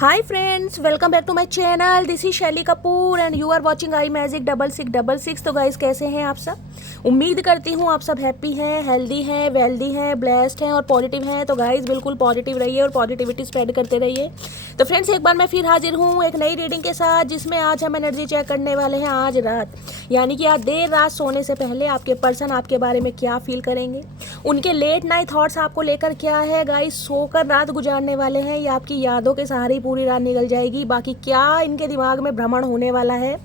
Hi friends, welcome back to my channel. This is Shaily Kapoor and you are watching I magic 6666। तो guys, कैसे हैं आप सब? उम्मीद करती हूँ आप सब हैप्पी हैं, हेल्दी हैं, वेल्दी हैं, ब्लेस्ड हैं और पॉजिटिव हैं। तो गाइस, बिल्कुल पॉजिटिव रहिए और पॉजिटिविटी स्प्रेड करते रहिए। तो फ्रेंड्स, एक बार मैं फिर हाजिर हूँ एक नई रीडिंग के साथ, जिसमें आज हम एनर्जी चेक करने वाले हैं आज रात, यानी कि आज देर रात सोने से पहले आपके पर्सन आपके बारे में क्या फील करेंगे, उनके लेट नाइट थॉट्स आपको लेकर क्या है। गाइस, सोकर रात गुजारने वाले हैं या आपकी यादों के सहारे ही पूरी रात निकल जाएगी, बाकी क्या इनके दिमाग में भ्रमण होने वाला है,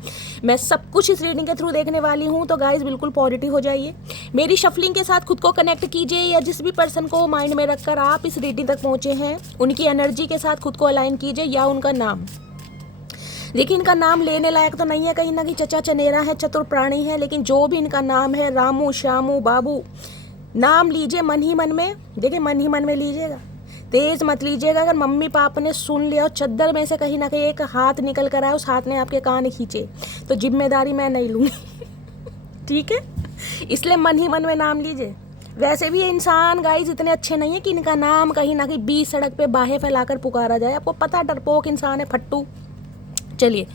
मैं सब कुछ इस रीडिंग के थ्रू देखने वाली हूँ। तो गाइस, बिल्कुल पॉजिटिव हो जाइए, मेरी शफलिंग के साथ खुद को कनेक्ट कीजिए, या जिस भी पर्सन को माइंड में रखकर आप इस रीडिंग तक पहुँचे हैं उनकी एनर्जी के साथ खुद को अलाइन कीजिए, या उनका नाम। देखिए, इनका नाम लेने लायक तो नहीं है, कहीं ना कहीं चचा चनेरा है, चतुर प्राणी है, लेकिन जो भी इनका नाम है, रामू, श्यामू, बाबू, नाम लीजिए मन ही मन में। देखिए, मन ही मन में लीजिएगा, तेज मत लीजिएगा। अगर मम्मी पापा ने सुन लिया और चद्दर में से कहीं ना कहीं एक हाथ निकल कर आया, उस हाथ ने आपके कान खींचे, तो जिम्मेदारी मैं नहीं लूँगी। ठीक है, इसलिए मन ही मन में नाम लीजिए। वैसे भी ये इंसान गाइस इतने अच्छे नहीं है कि इनका नाम कहीं ना कहीं बीच सड़क पे बाहें फैलाकर पुकारा जाए। आपको पता, डरपोक इंसान है, फट्टू। चलिए,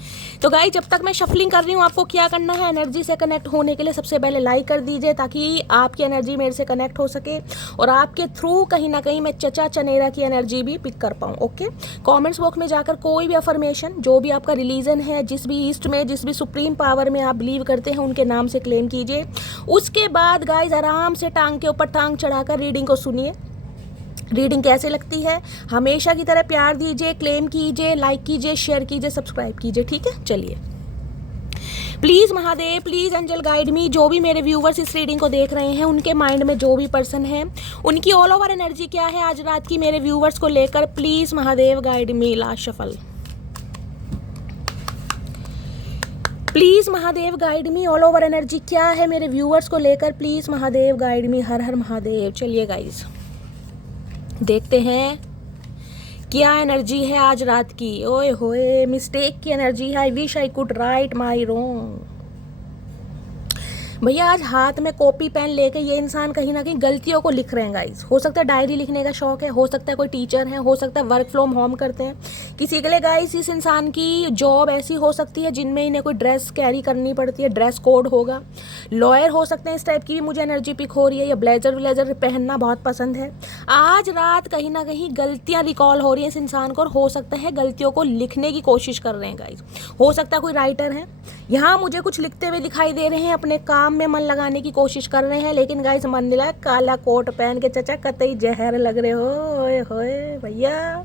तो गाइस, जब तक मैं शफलिंग कर रही हूँ, आपको क्या करना है, एनर्जी से कनेक्ट होने के लिए सबसे पहले लाइक कर दीजिए, ताकि आपकी एनर्जी मेरे से कनेक्ट हो सके और आपके थ्रू कहीं ना कहीं मैं चचा चनेरा की एनर्जी भी पिक कर पाऊँ। ओके, कमेंट्स बॉक्स में जाकर कोई भी अफर्मेशन, जो भी आपका रिलीजन है, जिस भी ईस्ट में, जिस भी सुप्रीम पावर में आप बिलीव करते हैं, उनके नाम से क्लेम कीजिए। उसके बाद गाइस, आराम से टांग के ऊपर टांग चढ़ाकर रीडिंग को सुनिए। रीडिंग कैसे लगती है, हमेशा की तरह प्यार दीजिए, क्लेम कीजिए, लाइक कीजिए, शेयर कीजिए, सब्सक्राइब कीजिए। ठीक है, चलिए। Please Mahadev, please angel guide me. जो भी मेरे व्यूवर्स इस रीडिंग को देख रहे हैं, उनके माइंड में जो भी पर्सन है, उनकी ऑल ओवर एनर्जी क्या है आज रात की मेरे व्यूवर्स को लेकर, please Mahadev guide me. Last shuffle, please Mahadev guide me. All over energy क्या है मेरे व्यूवर्स को लेकर, प्लीज़ महादेव गाइड मी। हर हर महादेव। चलिए गाइज, देखते हैं क्या एनर्जी है आज रात की। ओए होए, मिस्टेक की एनर्जी है। I wish I could write my wrong. भैया, आज हाथ में कॉपी पेन लेके ये इंसान कहीं ना कहीं गलतियों को लिख रहे हैं गाइस। हो सकता है डायरी लिखने का शौक है, हो सकता है कोई टीचर है, हो सकता है वर्क फ्रॉम होम करते हैं किसी के लिए। गाइस, इस इंसान की जॉब ऐसी हो सकती है जिनमें इन्हें कोई ड्रेस कैरी करनी पड़ती है, ड्रेस कोड होगा। लॉयर हो सकते हैं, इस टाइप की भी मुझे एनर्जी पिक हो रही है, या ब्लेजर व्लेजर पहनना बहुत पसंद है। आज रात कहीं ना कहीं गलतियाँ रिकॉल हो रही हैं इस इंसान को, और हो सकता है गलतियों को लिखने की कोशिश कर रहे हैं गाइस। हो सकता है कोई राइटर है, यहाँ मुझे कुछ लिखते हुए दिखाई दे रहे हैं, अपने काम में मन लगाने की कोशिश कर रहे हैं, लेकिन गाइस मन मिला काला कोट पहन के चचा कतई जहर लग रहे हो। ओए होए भैया,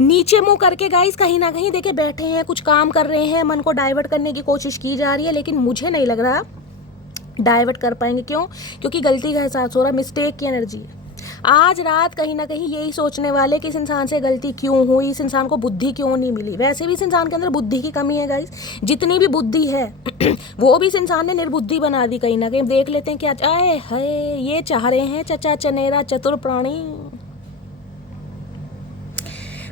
नीचे मुंह करके गाइस कहीं ना कहीं देखे बैठे हैं, कुछ काम कर रहे हैं, मन को डाइवर्ट करने की कोशिश की जा रही है, लेकिन मुझे नहीं लग रहा डाइवर्ट कर पाएंगे। क्यों? क्योंकि गलती का एहसास हो रहा, मिस्टेक की एनर्जी है। आज रात कहीं ना कहीं यही सोचने वाले कि इस इंसान से गलती क्यों हुई, इस इंसान को बुद्धि क्यों नहीं मिली। वैसे भी इस इंसान के अंदर बुद्धि की कमी है गाइस, जितनी भी बुद्धि है वो भी इस इंसान ने निर्बुद्धि बना दी कहीं ना कहीं। देख लेते हैं क्या आए है, ये चाह रहे हैं चचा चनेरा चतुर प्राणी।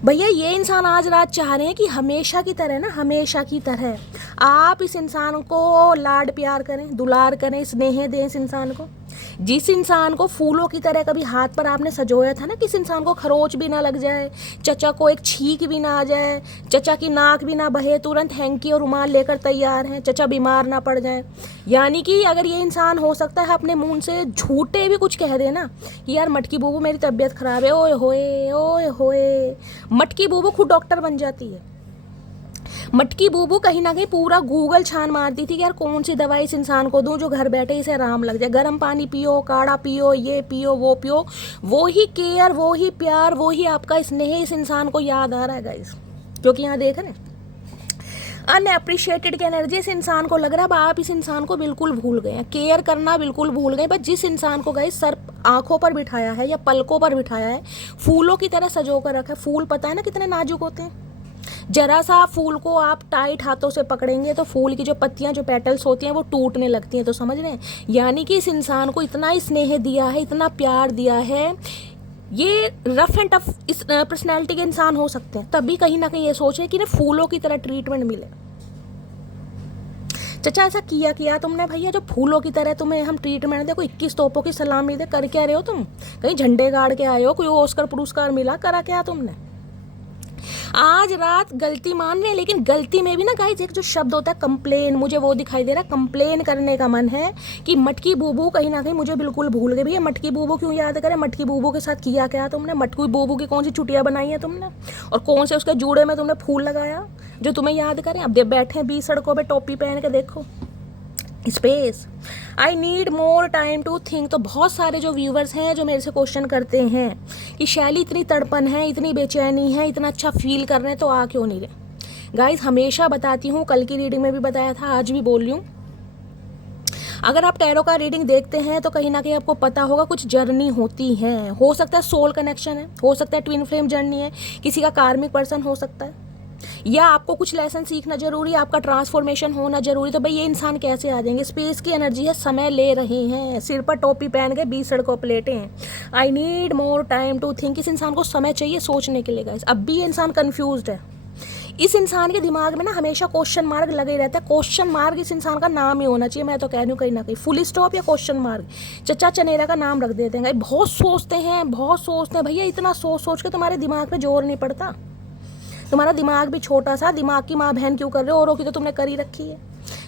भैया, ये इंसान आज रात चाह रहे हैं कि हमेशा की तरह ना, हमेशा की तरह आप इस इंसान को लाड प्यार करें, दुलार करें, स्नेह दें इस इंसान को। जिस इंसान को फूलों की तरह कभी हाथ पर आपने सजोया था ना, किस इंसान को खरोच भी ना लग जाए, चचा को एक छींक भी ना आ जाए, चचा की नाक भी ना बहे, तुरंत हैंकी और रुमाल लेकर तैयार हैं, चचा बीमार ना पड़ जाए। यानी कि अगर ये इंसान हो सकता है अपने मुंह से झूठे भी कुछ कह दे ना कि यार मटकी बूबू मेरी तबीयत खराब है, ओए होए ओए होए, मटकी बूबू खुद डॉक्टर बन जाती है। मटकी बूबू कहीं ना कहीं पूरा गूगल छान मारती थी कि यार कौन सी दवाई इस इंसान को दूं जो घर बैठे इसे आराम लग जाए। गर्म पानी पियो, काढ़ा पियो, ये पियो, वो पियो। वो ही केयर, वो ही प्यार, वो ही आपका स्नेह इस इंसान को याद आ रहा है गाइस, क्योंकि यहाँ देख रहे हैं अनएप्रिशिएटेड की एनर्जी इस इंसान को लग रहा है। आप इस इंसान को बिल्कुल भूल गए हैं, केयर करना बिल्कुल भूल गए। बस जिस इंसान को गाइस सर आंखों पर बिठाया है या पलकों पर बिठाया है, फूलों की तरह सजो कर रखा है। फूल पता है ना कितने नाजुक होते हैं, जरा सा फूल को आप टाइट हाथों से पकड़ेंगे तो फूल की जो पत्तियां, जो पेटल्स होती हैं, वो टूटने लगती हैं। तो समझ रहे हैं, यानी कि इस इंसान को इतना स्नेह दिया है, इतना प्यार दिया है। ये रफ एंड टफ इस पर्सनैलिटी के इंसान हो सकते हैं, तभी कहीं ना कहीं ये सोच रहे कि ना फूलों की तरह ट्रीटमेंट मिले। चचा, ऐसा किया तुमने भैया, जो फूलों की तरह तुम्हें हम ट्रीटमेंट दे, कोई 21 तोपों की सलामी दे, कर क्या रहे हो तुम? कहीं झंडे गाड़ के आए हो, कोई ऑस्कर पुरस्कार मिला, करा क्या तुमने? आज रात गलती मान रहे हैं, लेकिन गलती में भी ना गाइज एक जो शब्द होता है कंप्लेन, मुझे वो दिखाई दे रहा है। कंप्लेन करने का मन है कि मटकी बूबू कहीं ना कहीं मुझे बिल्कुल भूल गए। भैया मटकी बूबू क्यों याद करें? मटकी बूबू के साथ किया क्या तुमने? मटकी बूबू की कौन सी चुटिया बनाई है तुमने, और कौन से उसके जूड़े में तुमने फूल लगाया जो तुम्हें याद करें? अब बैठे 20 सड़कों पर टोपी पहन के, देखो space. I need more time to think. तो बहुत सारे जो व्यूवर्स हैं जो मेरे से क्वेश्चन करते हैं कि शैली इतनी तड़पन है, इतनी बेचैनी है, इतना अच्छा फील कर रहे हैं, तो आ क्यों नहीं रहे? गाइज हमेशा बताती हूँ, कल की रीडिंग में भी बताया था, आज भी बोल रही हूँ, अगर आप टैरो का रीडिंग देखते हैं तो कहीं ना कहीं आपको पता होगा कुछ जर्नी होती है। हो सकता है सोल कनेक्शन है, हो सकता है ट्विन फ्लेम जर्नी है, किसी का कार्मिक पर्सन हो सकता है, या आपको कुछ लेसन सीखना जरूरी है, आपका ट्रांसफॉर्मेशन होना जरूरी। तो भाई ये इंसान कैसे आ जाएंगे? स्पेस की एनर्जी है, समय ले रहे हैं, सिर पर टोपी पहन के 20 सड़कों पर लेटे हैं। I need more time to think. इस इंसान को समय चाहिए सोचने के लिए गाइस। अब भी ये इंसान कन्फ्यूज्ड है। इस इंसान के दिमाग में ना हमेशा क्वेश्चन मार्क लगे रहता है। क्वेश्चन मार्क इस इंसान का नाम ही होना चाहिए। मैं तो कह रही हूँ कहीं ना कहीं फुल स्टॉप या क्वेश्चन मार्क, चचा चनेरा का नाम रख देते हैं। बहुत सोचते हैं, बहुत सोचते हैं। भैया इतना सोच सोच के तुम्हारे दिमाग पे जोर नहीं पड़ता? तुम्हारा दिमाग भी छोटा सा, दिमाग की माँ बहन क्यों कर रहे हो? औरों की तो तुमने कर ही रखी है।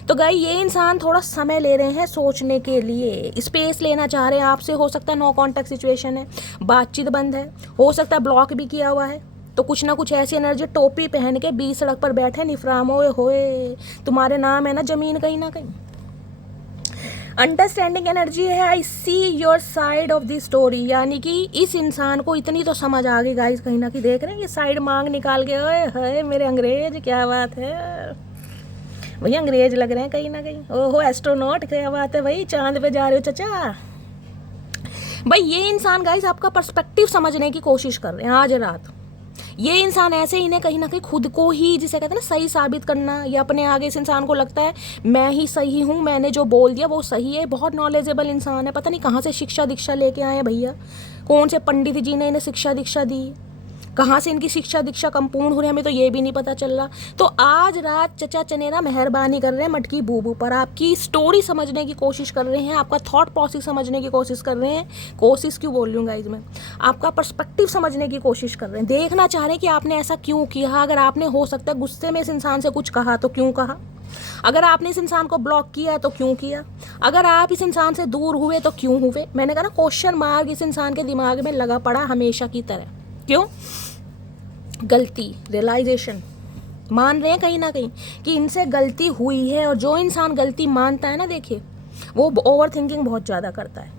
तो गाई ये इंसान थोड़ा समय ले रहे हैं सोचने के लिए, स्पेस लेना चाह रहे हैं आपसे। हो सकता है नो कॉन्टैक्ट सिचुएशन है, बातचीत बंद है, हो सकता है ब्लॉक भी किया हुआ है। तो कुछ ना कुछ ऐसी एनर्जी, टोपी पहन के 20 सड़क पर बैठे निफराम होए, तुम्हारे नाम है ना जमीन कहीं ना कहीं। अंडरस्टैंडिंग एनर्जी है, I see your side of the story, यानी कि इस इंसान को इतनी तो समझ आ गई गाइस कहीं ना कहीं। देख रहे हैं ये साइड मांग निकाल के, ओए हाय मेरे अंग्रेज, क्या बात है भैया, अंग्रेज लग रहे हैं कहीं ना कहीं। ओहो एस्ट्रोनॉट, क्या बात है भाई, चांद पे जा रहे हो चचा। भाई ये इंसान गाइस आपका पर्सपेक्टिव समझने की कोशिश कर रहे हैं आज रात। ये इंसान ऐसे, इन्हें कहीं ना कहीं खुद को ही, जिसे कहते हैं ना, सही साबित करना, या अपने आगे इस इंसान को लगता है मैं ही सही हूँ, मैंने जो बोल दिया वो सही है। बहुत नॉलेजेबल इंसान है, पता नहीं कहाँ से शिक्षा दीक्षा लेके आए हैं भैया, कौन से पंडित जी ने इन्हें शिक्षा दीक्षा दी, कहाँ से इनकी शिक्षा दीक्षा कम पूर्ण हो रही है, हमें तो ये भी नहीं पता चल रहा। तो आज रात चचा चनेरा मेहरबानी कर रहे हैं मटकी बूबू पर, आपकी स्टोरी समझने की कोशिश कर रहे हैं, आपका थॉट प्रोसेस समझने की कोशिश कर रहे हैं। कोशिश क्यों बोल रही हूँ गाइज मैं, आपका पर्सपेक्टिव समझने की कोशिश कर रहे हैं, देखना चाह रहे हैं कि आपने ऐसा क्यों किया। अगर आपने हो सकता है गुस्से में इस इंसान से कुछ कहा तो क्यों कहा, अगर आपने इस इंसान को ब्लॉक किया तो क्यों किया, अगर आप इस इंसान से दूर हुए तो क्यों हुए। मैंने कहा ना क्वेश्चन मार्क इस इंसान के दिमाग में लगा पड़ा हमेशा की तरह। क्यों? गलती, रियलाइजेशन, मान रहे हैं कहीं ना कहीं कि इनसे गलती हुई है। और जो इंसान गलती मानता है ना, देखिए वो ओवर थिंकिंग बहुत ज़्यादा करता है।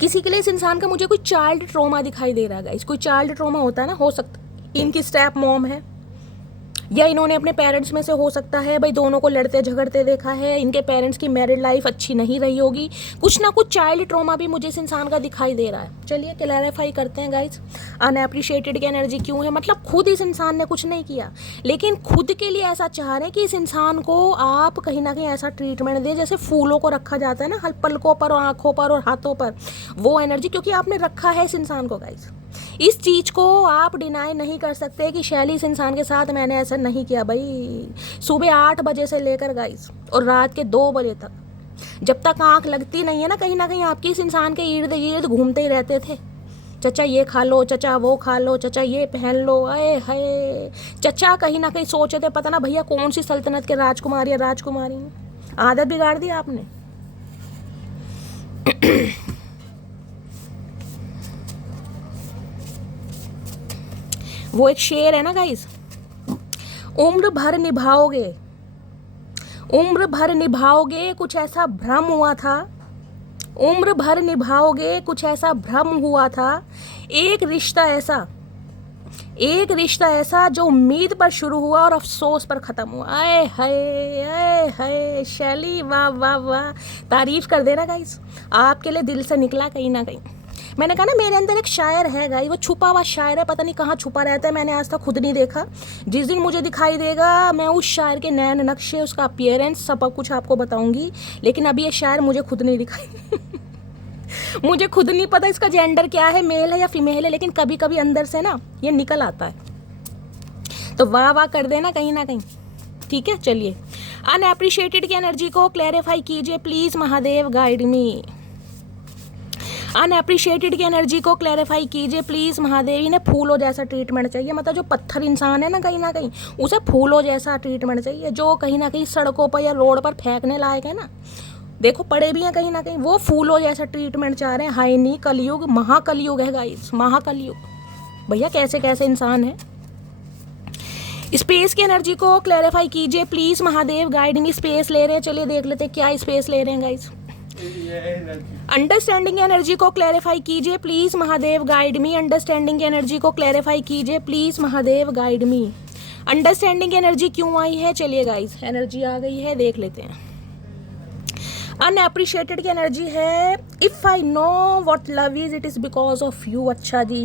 किसी के लिए इस इंसान का मुझे कोई चाइल्ड ट्रॉमा दिखाई दे रहा है। कोई चाइल्ड ट्रॉमा होता है ना, हो सकता है इनकी स्टेप मॉम है, या इन्होंने अपने पेरेंट्स में से, हो सकता है भाई दोनों को लड़ते झगड़ते देखा है, इनके पेरेंट्स की मैरिड लाइफ अच्छी नहीं रही होगी, कुछ ना कुछ चाइल्ड ट्रॉमा भी मुझे इस इंसान का दिखाई दे रहा है। चलिए क्लैरिफाई करते हैं गाइज, अनएप्रिशिएटेड की एनर्जी क्यों है। मतलब खुद इस इंसान ने कुछ नहीं किया, लेकिन खुद के लिए ऐसा चाह रहे हैं कि इस इंसान को आप कहीं ना कहीं ऐसा ट्रीटमेंट दें जैसे फूलों को रखा जाता है ना, पलकों पर और आँखों पर और हाथों पर, वो एनर्जी, क्योंकि आपने रखा है इस इंसान को गाइज। इस चीज़ को आप डिनाई नहीं कर सकते कि शैली इस इंसान के साथ मैंने ऐसा नहीं किया। भाई सुबह 8 बजे से लेकर गाइस और रात के 2 बजे तक, जब तक आंख लगती नहीं है ना कहीं आपकी इस इंसान के इर्द गिर्द घूमते ही रहते थे। चचा ये खा लो, चचा वो खा लो, चचा ये पहन लो, अरे है चचा कहीं ना कहीं सोचे थे पता ना भैया कौन सी सल्तनत के राजकुमार या राजकुमारी। आदत बिगाड़ दी आपने। वो एक शेर है ना गाइस, उम्र भर निभाओगे, उम्र भर निभाओगे कुछ ऐसा भ्रम हुआ था, उम्र भर निभाओगे कुछ ऐसा भ्रम हुआ था, एक रिश्ता ऐसा, एक रिश्ता ऐसा जो उम्मीद पर शुरू हुआ और अफसोस पर ख़त्म हुआ। आए हाय शैली, वाह वाह वाह, तारीफ कर देना गाइस, आपके लिए दिल से निकला कहीं ना कहीं। मैंने कहा ना मेरे अंदर एक शायर है गाइस, वो छुपा हुआ शायर है, पता नहीं कहाँ छुपा रहता है, मैंने आज तक खुद नहीं देखा। जिस दिन मुझे दिखाई देगा मैं उस शायर के नैन नक्शे, उसका अपीयरेंस, सब कुछ आपको बताऊंगी। लेकिन अभी ये शायर मुझे खुद नहीं दिखाई मुझे खुद नहीं पता इसका जेंडर क्या है, मेल है या फीमेल है, लेकिन कभी कभी अंदर से ना ये निकल आता है। तो वाह वाह कर देना कहीं ना कहीं, ठीक है। चलिए अनएप्रिशिएटेड की एनर्जी को क्लैरिफाई कीजिए प्लीज, महादेव गाइड मी। अनएप्रिशिएटेड की एनर्जी को क्लैरिफाई कीजिए प्लीज़ महादेव। इन्हें फूलों जैसा ट्रीटमेंट चाहिए, मतलब जो पत्थर इंसान है ना कहीं उसे फूलों जैसा ट्रीटमेंट चाहिए। जो कहीं ना कहीं सड़कों पर या रोड पर फेंकने लायक है ना, देखो पड़े भी हैं कहीं ना कहीं, वो फूलों जैसा ट्रीटमेंट चाह रहे हैं। हाय नी कलयुग, महाकलयुग है गाइस, महाकलयुग। भैया कैसे कैसे इंसान है। स्पेस की एनर्जी को क्लैरिफाई कीजिए please Mahadev, guide me. Space ले रहे हैं, चलिए देख लेते हैं क्या स्पेस ले रहे हैं गाइस। अंडरस्टैंडिंग एनर्जी को क्लैरिफाई कीजिए please Mahadev, guide me. Understanding energy को क्लैरिफाई कीजिए please Mahadev, guide me. Understanding energy क्यों आई है, चलिए गाइस एनर्जी आ गई है, देख लेते हैं। अनएप्रिशिएटेड की एनर्जी है, if I know what love is it is because of you. अच्छा जी,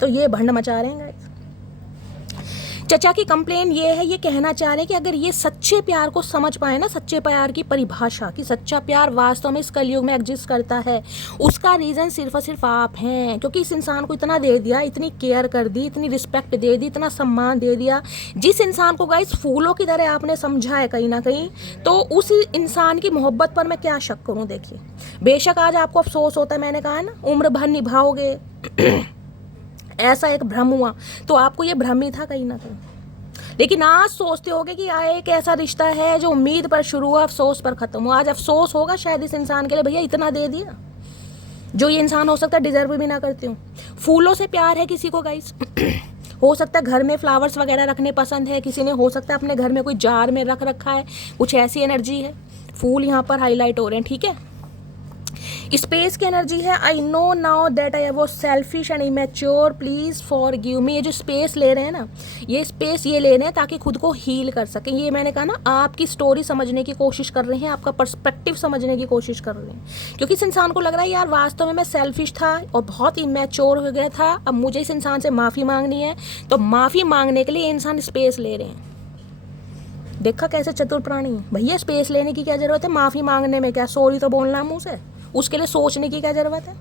तो ये भंड मचा रहे हैं गाइस। चचा की कंप्लेन ये है, ये कहना चाह रहे हैं कि अगर ये सच्चे प्यार को समझ पाए ना, सच्चे प्यार की परिभाषा कि सच्चा प्यार वास्तव में इस कलयुग में एग्जिस्ट करता है, उसका रीज़न सिर्फ और सिर्फ आप हैं। क्योंकि इस इंसान को इतना दे दिया, इतनी केयर कर दी, इतनी रिस्पेक्ट दे दी, इतना सम्मान दे दिया। जिस इंसान को गाइस फूलों की तरह आपने समझा है कहीं ना कहीं, तो उस इंसान की मोहब्बत पर मैं क्या शक करूँ। देखिए बेशक आज आपको अफसोस होता है, मैंने कहा ना उम्र भर निभाओगे ऐसा एक भ्रम हुआ, तो आपको ये भ्रम ही था कहीं ना कहीं। लेकिन आज सोचते होगे कि एक ऐसा रिश्ता है जो उम्मीद पर शुरू हुआ, अफसोस पर ख़त्म हुआ। आज अफसोस होगा शायद इस इंसान के लिए, भैया इतना दे दिया जो ये इंसान हो सकता है डिजर्व भी ना करते हो। फूलों से प्यार है किसी को गाइस हो सकता है घर में फ्लावर्स वगैरह रखने पसंद है किसी ने, हो सकता है अपने घर में कोई जार में रख रखा है, कुछ ऐसी एनर्जी है। फूल यहाँ पर हाईलाइट हो रहे हैं, ठीक है। स्पेस की एनर्जी है, I know now that I was selfish and immature, please for give me. ये जो स्पेस ले रहे हैं ना, ये स्पेस ये ले रहे हैं ताकि खुद को हील कर सकें। ये मैंने कहा ना, आपकी स्टोरी समझने की कोशिश कर रहे हैं, आपका पर्सपेक्टिव समझने की कोशिश कर रहे हैं। क्योंकि इस इंसान को लग रहा है यार वास्तव में मैं सेल्फिश था और बहुत इमेच्योर हो गया था, अब मुझे इस इंसान से माफ़ी मांगनी है। तो माफ़ी मांगने के लिए इंसान स्पेस ले रहे हैं। देखा कैसे चतुर प्राणी। भैया स्पेस लेने की क्या ज़रूरत है, माफ़ी मांगने में क्या, सॉरी तो बोलना मुँह से, उसके लिए सोचने की क्या ज़रूरत है।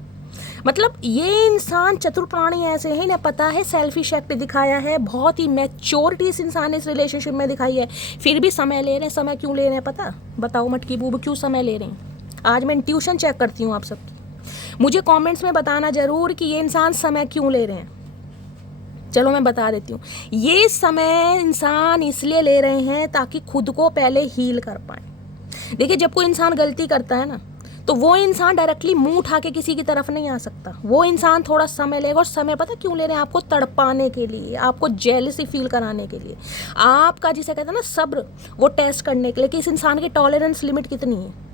मतलब ये इंसान चतुर प्राणी ऐसे हैं, इन्हें पता है सेल्फिश एक्ट दिखाया है, बहुत ही मैच्योरिटी इस इंसान ने इस रिलेशनशिप में दिखाई है, फिर भी समय ले रहे हैं। समय क्यों ले रहे हैं पता, बताओ मटकी बूबू, क्यों समय ले रहे हैं। आज मैं ट्यूशन चेक करती हूँ आप सबकी, मुझे कमेंट्स में बताना ज़रूर कि ये इंसान समय क्यों ले रहे हैं। चलो मैं बता देती हूँ, ये समय इंसान इसलिए ले रहे हैं ताकि खुद को पहले हील कर पाए। देखिए जब कोई इंसान गलती करता है ना, तो वो इंसान डायरेक्टली मुंह उठा के किसी की तरफ नहीं आ सकता। वो इंसान थोड़ा समय लेगा, और समय पता क्यों ले रहे हैं, आपको तड़पाने के लिए, आपको जेलसी फील कराने के लिए, आपका जिसे कहते हैं ना सब्र, वो टेस्ट करने के लिए कि इस इंसान की टॉलरेंस लिमिट कितनी है।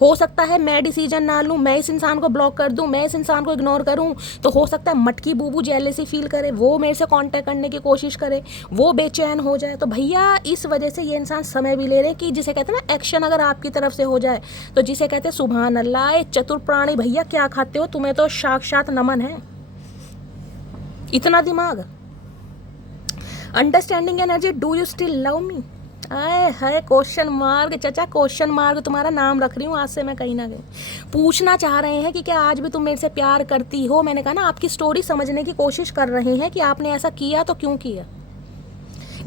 हो सकता है मैं डिसीजन ना लूँ, मैं इस इंसान को ब्लॉक कर दूँ, मैं इस इंसान को इग्नोर करूँ, तो हो सकता है मटकी बूबू जेलसी फील करे, वो मेरे से कांटेक्ट करने की कोशिश करे, वो बेचैन हो जाए। तो भैया इस वजह से ये इंसान समय भी ले रहे कि जिसे कहते हैं ना एक्शन अगर आपकी तरफ से हो जाए, तो जिसे कहते हैं सुभान अल्लाह, चतुर प्राणी। भैया क्या खाते हो, तुम्हें तो साक्षात नमन है, इतना दिमाग। Understanding energy, do you still love me. आए हाय क्वेश्चन मार्क, चचा क्वेश्चन मार्क तुम्हारा नाम रख रही हूँ आज से मैं। कहीं ना कहीं पूछना चाह रहे हैं कि क्या आज भी तुम मेरे से प्यार करती हो। मैंने कहा ना, आपकी स्टोरी समझने की कोशिश कर रहे हैं कि आपने ऐसा किया तो क्यों किया।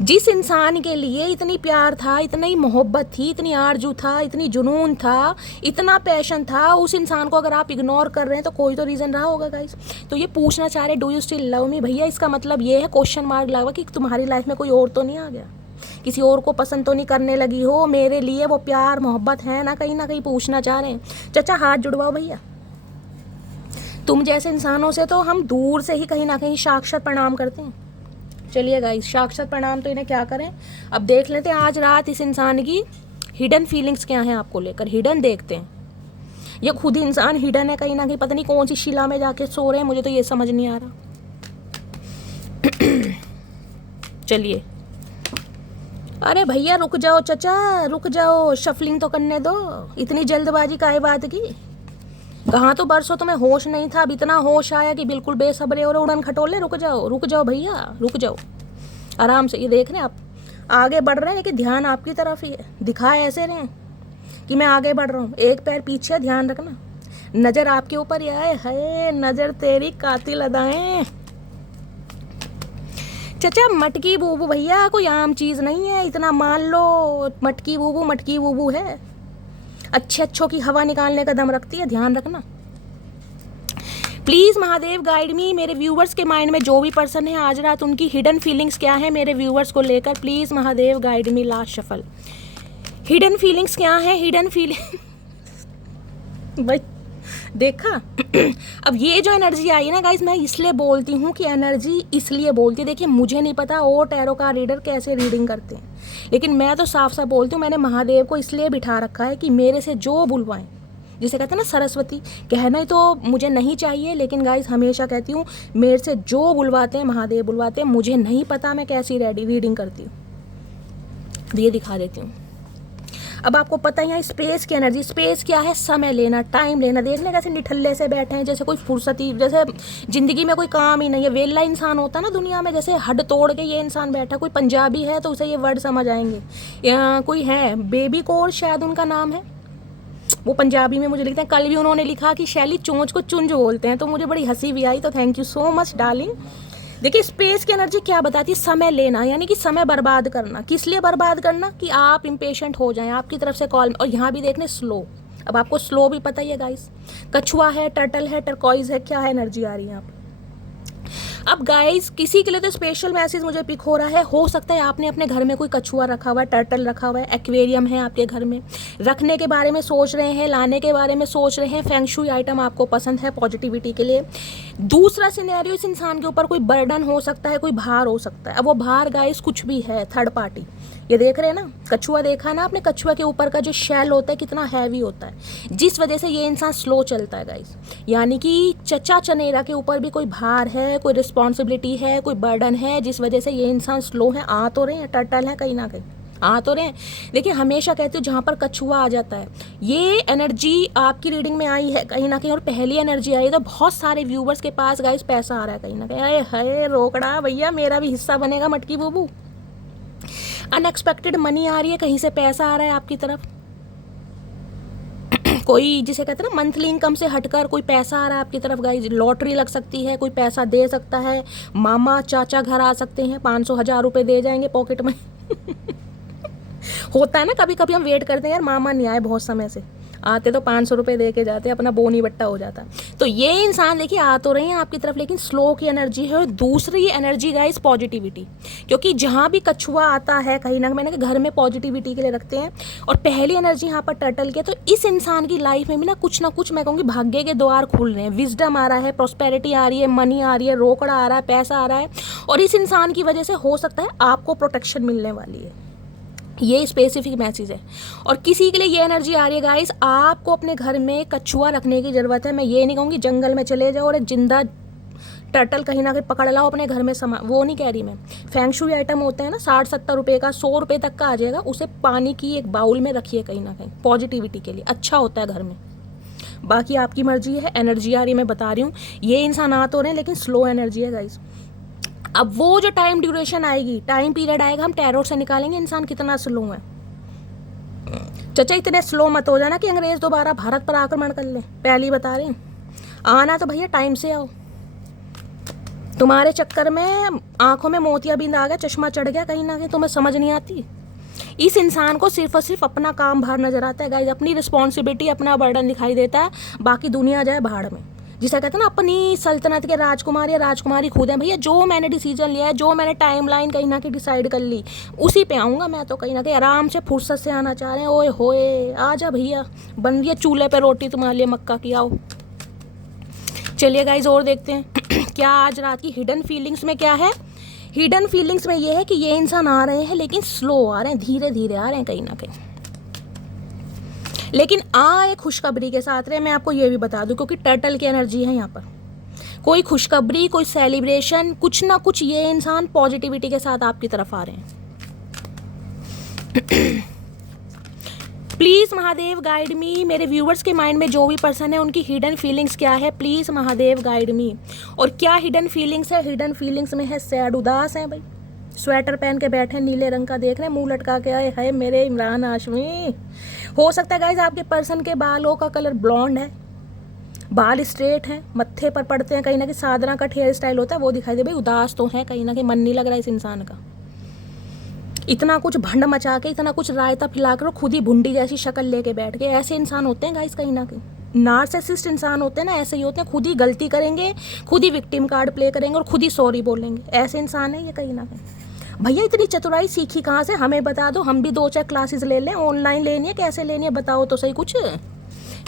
जिस इंसान के लिए इतनी प्यार था, इतनी मोहब्बत थी, इतनी आरजू था, इतनी जुनून था, इतना पैशन था, उस इंसान को अगर आप इग्नोर कर रहे हैं तो कोई तो रीज़न रहा होगा गाइस। तो ये पूछना चाह रहे do you still love me. भैया इसका मतलब ये है, क्वेश्चन मार्क लगा कि तुम्हारी लाइफ में कोई और तो नहीं आ गया, किसी और को पसंद तो नहीं करने लगी हो, मेरे लिए वो प्यार मोहब्बत है ना कहीं पूछना चाह रहे हैं। चचा हाथ जुड़वाओ भैया, तुम जैसे इंसानों से तो हम दूर से ही कहीं ना कहीं साक्षात प्रणाम करते हैं। चलिए गाइस, साक्षात प्रणाम तो इन्हें क्या करें, अब देख लेते हैं आज रात इस इंसान की हिडन फीलिंग्स क्या हैं आपको लेकर। हिडन देखते हैं, ये खुद ही इंसान हिडन है कहीं ना कहीं, पता नहीं कौन सी शिला में जाके सो रहे हैं, मुझे तो ये समझ नहीं आ रहा। चलिए, अरे भैया रुक जाओ चचा, रुक जाओ, शफलिंग तो करने दो, इतनी जल्दबाजी काहे बात की। कहाँ तो बरसों तुम्हें होश नहीं था, अब इतना होश आया कि बिल्कुल बेसब्रे और उड़न खटोले। रुक जाओ भैया, रुक जाओ आराम से। ये देख रहे हैं आप आगे बढ़ रहे हैं, लेकिन ध्यान आपकी तरफ ही है। दिखाए ऐसे रहे कि मैं आगे बढ़ रहा हूँ, एक पैर पीछे, ध्यान रखना, नज़र आपके ऊपर ही आए। है नज़र तेरी कातिल अदाएं। चचा मटकी बूबू भैया कोई आम चीज़ नहीं है, इतना मान लो। मटकी बूबू है, अच्छे अच्छों की हवा निकालने का दम रखती है, ध्यान रखना। प्लीज़ महादेव गाइड मी, मेरे व्यूवर्स के माइंड में जो भी पर्सन है आज रात उनकी हिडन फीलिंग्स क्या है मेरे व्यूवर्स को लेकर, please Mahadev guide me. Last shuffle, hidden feelings क्या है, हिडन फीलिंग भाई देखा अब ये जो एनर्जी आई है ना गाइज, मैं इसलिए बोलती हूँ कि एनर्जी इसलिए बोलती है, देखिए मुझे नहीं पता और टैरो का रीडर कैसे रीडिंग करते हैं, लेकिन मैं तो साफ साफ बोलती हूँ, मैंने महादेव को इसलिए बिठा रखा है कि मेरे से जो बुलवाएं, जिसे कहते हैं ना सरस्वती, कहना ही तो मुझे नहीं चाहिए, लेकिन गाइज हमेशा कहती हूँ मेरे से जो बुलवाते हैं महादेव बुलवाते हैं, मुझे नहीं पता मैं कैसी रीडिंग करती हूँ। ये दिखा देती हूँ। अब आपको पता ही है स्पेस की एनर्जी, स्पेस क्या है, समय लेना, टाइम लेना। देखने कैसे निठल्ले से बैठे हैं, जैसे कोई फुर्सती, जैसे ज़िंदगी में कोई काम ही नहीं है, वेला इंसान होता है ना दुनिया में, जैसे हड तोड़ के ये इंसान बैठा। कोई पंजाबी है तो उसे ये वर्ड समझ आएंगे, या कोई है बेबी कौर शायद उनका नाम है, वो पंजाबी में मुझे लिखते हैं। कल भी उन्होंने लिखा कि शैली चोंच को चुंज बोलते हैं, तो मुझे बड़ी हंसी भी आई, तो thank you so much darling. देखिए स्पेस की एनर्जी क्या बताती है, समय लेना, यानी कि समय बर्बाद करना। किस लिए बर्बाद करना, कि आप इम्पेशेंट हो जाएं, आपकी तरफ से कॉल। और यहाँ भी देखने स्लो, अब आपको स्लो भी पता ही है गाइस, कछुआ है, टर्टल है, टर्कॉइज है, क्या है एनर्जी आ रही है यहाँ पर। अब गाइस किसी के लिए तो स्पेशल मैसेज मुझे पिक हो रहा है, हो सकता है आपने अपने घर में कोई कछुआ रखा हुआ है, टर्टल रखा हुआ है, एक्वेरियम है आपके घर में, रखने के बारे में सोच रहे हैं, लाने के बारे में सोच रहे हैं, फेंगशुई आइटम आपको पसंद है पॉजिटिविटी के लिए। दूसरा सिनेरियो, इस इंसान के ऊपर कोई बर्डन हो सकता है, कोई भार हो सकता है। अब वो भार गाइस कुछ भी है, थर्ड पार्टी। ये देख रहे हैं ना, कछुआ देखा ना आपने, कछुआ के ऊपर का जो शेल होता है कितना हैवी होता है, जिस वजह से ये इंसान स्लो चलता है गाइस। यानी कि चचा चनेरा के ऊपर भी कोई भार है, कोई रिस्पॉन्सिबिलिटी है, कोई बर्डन है, जिस वजह से ये इंसान स्लो है। आ तो रहे हैं, टर्टल है कहीं ना कहीं, आ तो रहे हैं। देखिए हमेशा कहते हो जहाँ पर कछुआ आ जाता है, ये एनर्जी आपकी रीडिंग में आई है कहीं ना कहीं, और पहली एनर्जी आई है, तो बहुत सारे व्यूवर्स के पास गाइस पैसा आ रहा है कहीं ना कहीं। अरे हाय रोकड़ा भैया, मेरा भी हिस्सा बनेगा मटकी बूबू। अनएक्सपेक्टेड मनी आ रही है, कहीं से पैसा आ रहा है आपकी तरफ। कोई जिसे कहते हैं ना मंथली इनकम से हटकर कोई पैसा आ रहा है आपकी तरफ गाइस। लॉटरी लग सकती है, कोई पैसा दे सकता है, मामा चाचा घर आ सकते हैं, 500-1000 रुपये दे जाएंगे पॉकेट में होता है ना कभी कभी, हम वेट करते हैं यार मामा नहीं आए बहुत समय से, आते तो 500 रुपये दे के जाते, अपना बोनी बट्टा हो जाता। तो ये इंसान देखिए आ तो रहे हैं आपकी तरफ, लेकिन स्लो की एनर्जी है। और दूसरी एनर्जी गाइस पॉजिटिविटी, क्योंकि जहाँ भी कछुआ आता है कहीं ना, मैंने घर में पॉजिटिविटी के लिए रखते हैं। और पहली एनर्जी यहाँ पर टर्टल के, तो इस इंसान की लाइफ में भी ना कुछ मैं कहूँगी भाग्य के द्वार खुल रहे हैं। विजडम आ रहा है, प्रॉस्पेरिटी आ रही है, मनी आ रही है, रोकड़ा आ रहा है, पैसा आ रहा है, और इस इंसान की वजह से हो सकता है आपको प्रोटेक्शन मिलने वाली है। ये स्पेसिफिक मैसेज है। और किसी के लिए ये एनर्जी आ रही है गाइस, आपको अपने घर में कछुआ रखने की ज़रूरत है। मैं ये नहीं कहूँगी जंगल में चले जाओ और एक जिंदा टर्टल कहीं ना कहीं पकड़ लाओ अपने घर में वो नहीं कह रही मैं। फेंगशुई आइटम होते हैं ना 60-70 रुपये का, 100 रुपये तक का आ जाएगा, उसे पानी की एक बाउल में रखिए कहीं ना कहीं, पॉजिटिविटी के लिए अच्छा होता है घर में। बाकी आपकी मर्जी है। एनर्जी आ रही है, मैं बता रही हूँ, ये इंसान आ तो रहे हैं लेकिन स्लो एनर्जी है गाइस। अब वो जो टाइम ड्यूरेशन आएगी, टाइम पीरियड आएगा, हम टैरोट से निकालेंगे इंसान कितना स्लो है। चाचा इतने स्लो मत हो जाना कि अंग्रेज दोबारा भारत पर आक्रमण कर ले, पहले बता रहे हैं। आना तो भैया टाइम से आओ, तुम्हारे चक्कर में आंखों में मोतियाबिंद आ गया, चश्मा चढ़ गया कहीं ना कहीं, तुम्हें समझ नहीं आती। इस इंसान को सिर्फ और सिर्फ अपना काम भार नजर आता है गाइस, अपनी रिस्पॉन्सिबिलिटी, अपना बर्डन दिखाई देता है, बाकी दुनिया जाए भाड़ में। जिसे कहते हैं ना अपनी सल्तनत के राजकुमार या राजकुमारी खुद है भैया। जो मैंने डिसीजन लिया है, जो मैंने टाइमलाइन कहीं ना कहीं डिसाइड कर ली, उसी पे आऊँगा मैं तो कहीं ना कहीं। आराम से फुर्सत से आना चाह रहे हैं, ओए होए आ जा भैया, बन रही है चूल्हे पे रोटी तुम्हारे लिए मक्का की, आओ। चलिए गाइज और देखते हैं क्या आज रात की हिडन फीलिंग्स में क्या है। हिडन फीलिंग्स में ये है कि ये इंसान आ रहे हैं लेकिन स्लो आ रहे हैं, धीरे धीरे आ रहे हैं कहीं ना कहीं, लेकिन आए खुशखबरी के साथ रहे। मैं आपको ये भी बता दूं, क्योंकि टर्टल की एनर्जी है यहाँ पर, कोई खुशखबरी, कोई सेलिब्रेशन, कुछ ना कुछ ये इंसान पॉजिटिविटी के साथ आपकी तरफ आ रहे हैं। प्लीज़ महादेव गाइड मी, मेरे व्यूवर्स के माइंड में जो भी पर्सन है उनकी हिडन फीलिंग्स क्या है, प्लीज़ महादेव गाइड मी। और क्या हिडन फीलिंग्स है, हिडन फीलिंग्स में है सैड, उदास है भाई, स्वेटर पहन के बैठे, नीले रंग का देख रहे हैं, मुंह लटका के आए है मेरे इमरान हाशमी। हो सकता है गाइज आपके पर्सन के बालों का कलर ब्लॉन्ड है, बाल स्ट्रेट हैं, मत्थे पर पड़ते हैं, कहीं ना कहीं साधना का हेयर स्टाइल होता है वो दिखाई दे। भाई उदास तो है कहीं ना कहीं, मन नहीं लग रहा है इस इंसान का। इतना कुछ भंड मचा के, इतना कुछ रायता फैला कर खुद ही भुंडी जैसी शक्ल लेके बैठ गए, ऐसे इंसान होते हैं गाइस कहीं ना कहीं। नार्सिसिस्ट इंसान होते हैं ना, ऐसे ही होते हैं, खुद ही गलती करेंगे, खुद ही विक्टिम कार्ड प्ले करेंगे और खुद ही सॉरी बोलेंगे। ऐसे इंसान है ये कहीं ना कहीं। भैया इतनी चतुराई सीखी कहाँ से, हमें बता दो, हम भी 2-4 क्लासेस ले लें। ऑनलाइन लेनी है, कैसे लेनी है बताओ तो सही कुछ।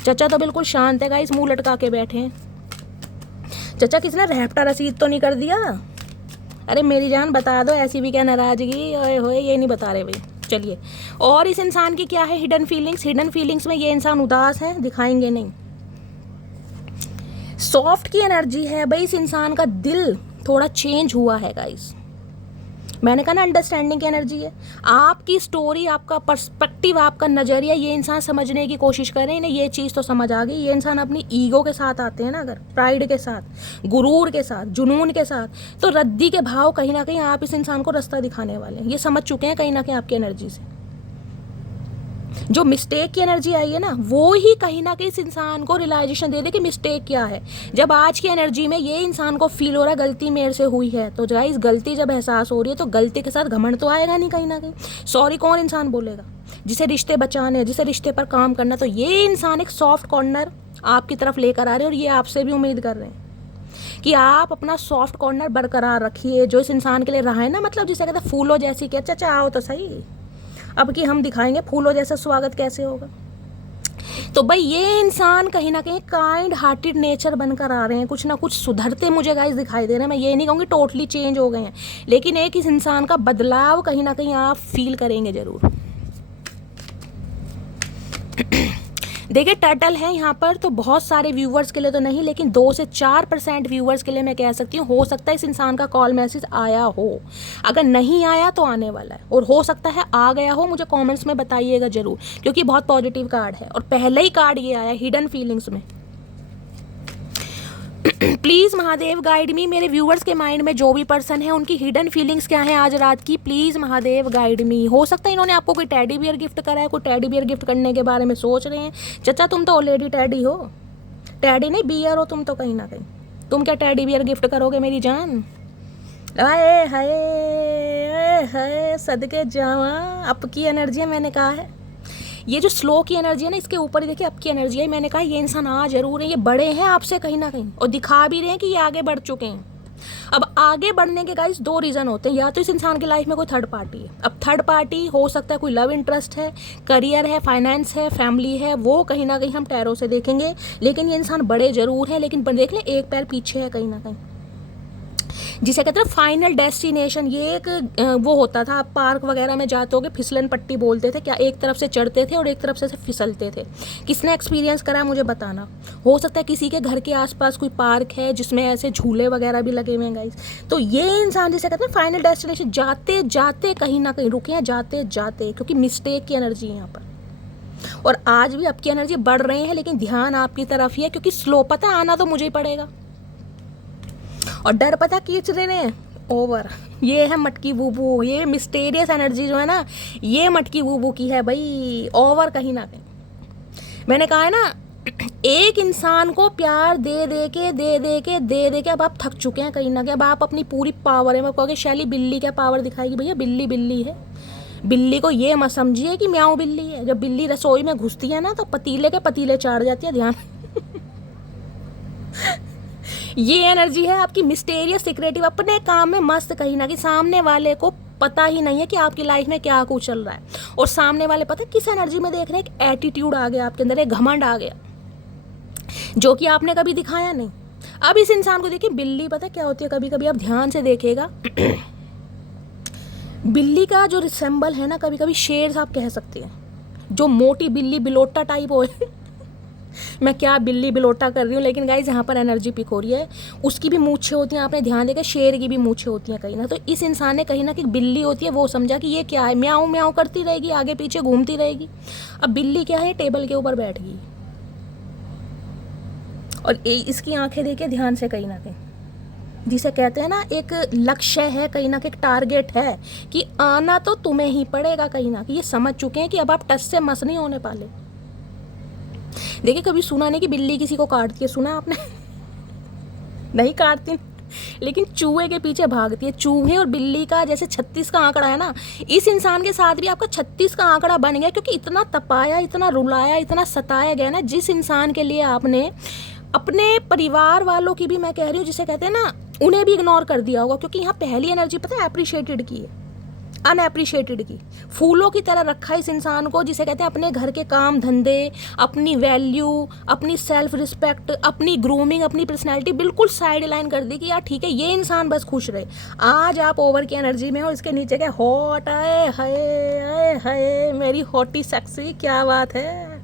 चचा तो बिल्कुल शांत है गाइस, मुंह लटका के बैठे हैं। चचा किसने रैप्टा रसीद तो नहीं कर दिया? अरे मेरी जान बता दो, ऐसी भी क्या नाराजगी, ओए होए ये नहीं बता रहे भाई। चलिए, और इस इंसान की क्या है हिडन फीलिंग्स। हिडन फीलिंग्स में ये इंसान उदास है, दिखाएंगे नहीं। सॉफ्ट की एनर्जी है भाई, इस इंसान का दिल थोड़ा चेंज हुआ है गाइस। मैंने कहा ना अंडरस्टैंडिंग की एनर्जी है। आपकी स्टोरी, आपका पर्सपेक्टिव, आपका नज़रिया, ये इंसान समझने की कोशिश करें, इन्हें ये चीज़ तो समझ आ गई। ये इंसान अपनी ईगो के साथ आते हैं ना, अगर प्राइड के साथ, गुरूर के साथ, जुनून के साथ, तो रद्दी के भाव कहीं ना कहीं आप इस इंसान को रास्ता दिखाने वाले हैं। ये समझ चुके हैं कहीं ना कहीं आपकी एनर्जी से। जो मिस्टेक की एनर्जी आई है ना, वो ही कहीं ना कहीं इस इंसान को रियलाइजेशन दे दे कि मिस्टेक क्या है। जब आज की एनर्जी में ये इंसान को फील हो रहा है गलती मेरे से हुई है, तो गाइस गलती जब एहसास हो रही है तो गलती के साथ घमंड तो आएगा नहीं कहीं ना कहीं। सॉरी कौन इंसान बोलेगा? जिसे रिश्ते बचाने, जिसे रिश्ते पर काम करना, तो ये इंसान एक सॉफ्ट कॉर्नर आपकी तरफ लेकर आ रहे हैं और ये आपसे भी उम्मीद कर रहे हैं कि आप अपना सॉफ्ट कॉर्नर बरकरार रखिए, जो इस इंसान के लिए रहा है ना, मतलब जिसे कहते हैं फूलों जैसी। क्या चाचा आओ तो सही, अब कि हम दिखाएंगे फूलों जैसा स्वागत कैसे होगा। तो भाई ये इंसान कहीं ना कहीं काइंड हार्टेड नेचर बनकर आ रहे हैं, कुछ ना कुछ सुधरते मुझे गाइस दिखाई दे रहे हैं। मैं ये नहीं कहूँगी टोटली चेंज हो गए हैं, लेकिन एक इस इंसान का बदलाव कहीं ना कहीं आप फील करेंगे जरूर। देखिए टर्टल है यहाँ पर, तो बहुत सारे व्यूवर्स के लिए तो नहीं, लेकिन 2 से 4% व्यूवर्स के लिए मैं कह सकती हूँ हो सकता है इस इंसान का कॉल मैसेज आया हो। अगर नहीं आया तो आने वाला है, और हो सकता है आ गया हो, मुझे कमेंट्स में बताइएगा जरूर, क्योंकि बहुत पॉजिटिव कार्ड है और पहले ही कार्ड ये आया हिडन फीलिंग्स में। प्लीज़ महादेव गाइड मी, मेरे व्यूवर्स के माइंड में जो भी पर्सन है उनकी हिडन फीलिंग्स क्या है आज रात की, प्लीज़ महादेव गाइड मी। हो सकता है इन्होंने आपको कोई टेडी बियर गिफ्ट करा है, कोई टेडी बियर गिफ्ट करने के बारे में सोच रहे हैं। चचा तुम तो ऑलरेडी टेडी हो, टेडी नहीं बियर हो तुम तो कहीं ना कहीं। तुम क्या टेडी बियर गिफ्ट करोगे मेरी जान? आए हाय हाय सदके जावा, अब की एनर्जी है। मैंने कहा है ये जो स्लो की एनर्जी है ना, इसके ऊपर ही देखिए अब की एनर्जी है। मैंने कहा ये इंसान आ जरूर है, ये बड़े हैं आपसे कहीं ना कहीं और दिखा भी रहे हैं कि ये आगे बढ़ चुके हैं। अब आगे बढ़ने के गाइस 2 रीज़न होते हैं, या तो इस इंसान की लाइफ में कोई थर्ड पार्टी है। अब थर्ड पार्टी हो सकता है कोई लव इंटरेस्ट है, करियर है, फाइनेंस है, फैमिली है, वो कहीं ना कहीं हम टैरो से देखेंगे। लेकिन ये इंसान बड़े जरूर हैं, लेकिन देख लें एक पैर पीछे है कहीं ना कहीं, जिसे कहते हैं फाइनल डेस्टिनेशन। ये एक वो होता था, आप पार्क वगैरह में जाते होगे, फिसलन पट्टी बोलते थे क्या, एक तरफ से चढ़ते थे और एक तरफ से फिसलते थे। किसने एक्सपीरियंस करा मुझे बताना। हो सकता है किसी के घर के आसपास कोई पार्क है जिसमें ऐसे झूले वगैरह भी लगे हुए हैं गाइस। तो ये इंसान जिसे कहते हैं फाइनल डेस्टिनेशन, जाते जाते कहीं ना कहीं रुके हैं, जाते जाते, क्योंकि मिस्टेक की एनर्जी है यहाँ पर। और आज भी आपकी एनर्जी बढ़ रहे हैं, लेकिन ध्यान आपकी तरफ ही है, क्योंकि स्लो पता आना तो मुझे ही पड़ेगा। और डर पता खींच रहे हैं ओवर। ये है मटकी बूबू, ये मिस्टीरियस एनर्जी जो है ना, ये मटकी बूबू की है भाई, ओवर कहीं ना कहीं। मैंने कहा है ना, एक इंसान को प्यार दे के अब आप थक चुके हैं कहीं ना कहीं। अब आप अपनी पूरी पावर है, मैं कहोगे शैली बिल्ली क्या पावर दिखाएगी, भैया बिल्ली बिल्ली है। बिल्ली को ये मत समझिए कि म्याऊं बिल्ली है। जब बिल्ली रसोई में घुसती है ना, तो पतीले के पतीले चाट जाती है, ध्यान। ये एनर्जी है आपकी मिस्टीरियस, सीक्रेटिव, अपने काम में मस्त कहीं ना कहीं। सामने वाले को पता ही नहीं है कि आपकी लाइफ में क्या कुछ चल रहा है, और सामने वाले पता किस एनर्जी में देख रहे हैं, एक एटीट्यूड आ गया आपके अंदर, एक घमंड आ गया जो कि आपने कभी दिखाया नहीं। अब इस इंसान को देखिए, बिल्ली पता क्या होती है, कभी कभी आप ध्यान से देखिएगा, बिल्ली का जो सिंबल है ना, कभी कभी शेर आप कह सकते हैं, जो मोटी बिल्ली बिलोटा टाइप हो। मैं क्या बिल्ली बिलोटा कर रही हूँ, लेकिन गाइस यहाँ पर एनर्जी पिक हो रही है। उसकी भी मूछें होती हैं, आपने ध्यान देखा, शेर की भी मूछें होती हैं कहीं ना। तो इस इंसान ने कहीं ना कहीं बिल्ली होती है वो समझा कि ये क्या है, म्याऊं म्याऊं करती रहेगी, आगे पीछे घूमती रहेगी। अब बिल्ली क्या है, टेबल के ऊपर बैठ गई, और इसकी आंखें देखे ध्यान से कहीं ना कहीं, जिसे कहते हैं ना एक लक्ष्य है कहीं ना कहीं, एक टारगेट है कि आना तो तुम्हें ही पड़ेगा कहीं ना कहीं। ये समझ चुके हैं कि अब आप टस से मस नहीं होने पाले। देखिए कभी सुना नहीं कि बिल्ली किसी को काटती है, सुना आपने? नहीं काटती। लेकिन चूहे के पीछे भागती है। चूहे और बिल्ली का जैसे 36 का आंकड़ा है ना, इस इंसान के साथ भी आपका 36 का आंकड़ा बन गया, क्योंकि इतना तपाया, इतना रुलाया, इतना सताया गया ना, जिस इंसान के लिए आपने अपने परिवार वालों की भी, मैं कह रही हूँ जिसे कहते हैं ना, उन्हें भी इग्नोर कर दिया होगा। क्योंकि यहाँ पहली एनर्जी पता है अप्रिशिएटेड की है, अनएप्रिशिएटेड की। फूलों की तरह रखा इस इंसान को, जिसे कहते हैं अपने घर के काम धंधे, अपनी वैल्यू, अपनी सेल्फ रिस्पेक्ट, अपनी ग्रूमिंग, अपनी पर्सनैलिटी बिल्कुल साइड लाइन कर दी कि यार ठीक है ये इंसान बस खुश रहे। आज आप ओवर की एनर्जी में हो, इसके नीचे क्या हॉट आए हाय हाय मेरी हॉटी सेक्सी, क्या बात है।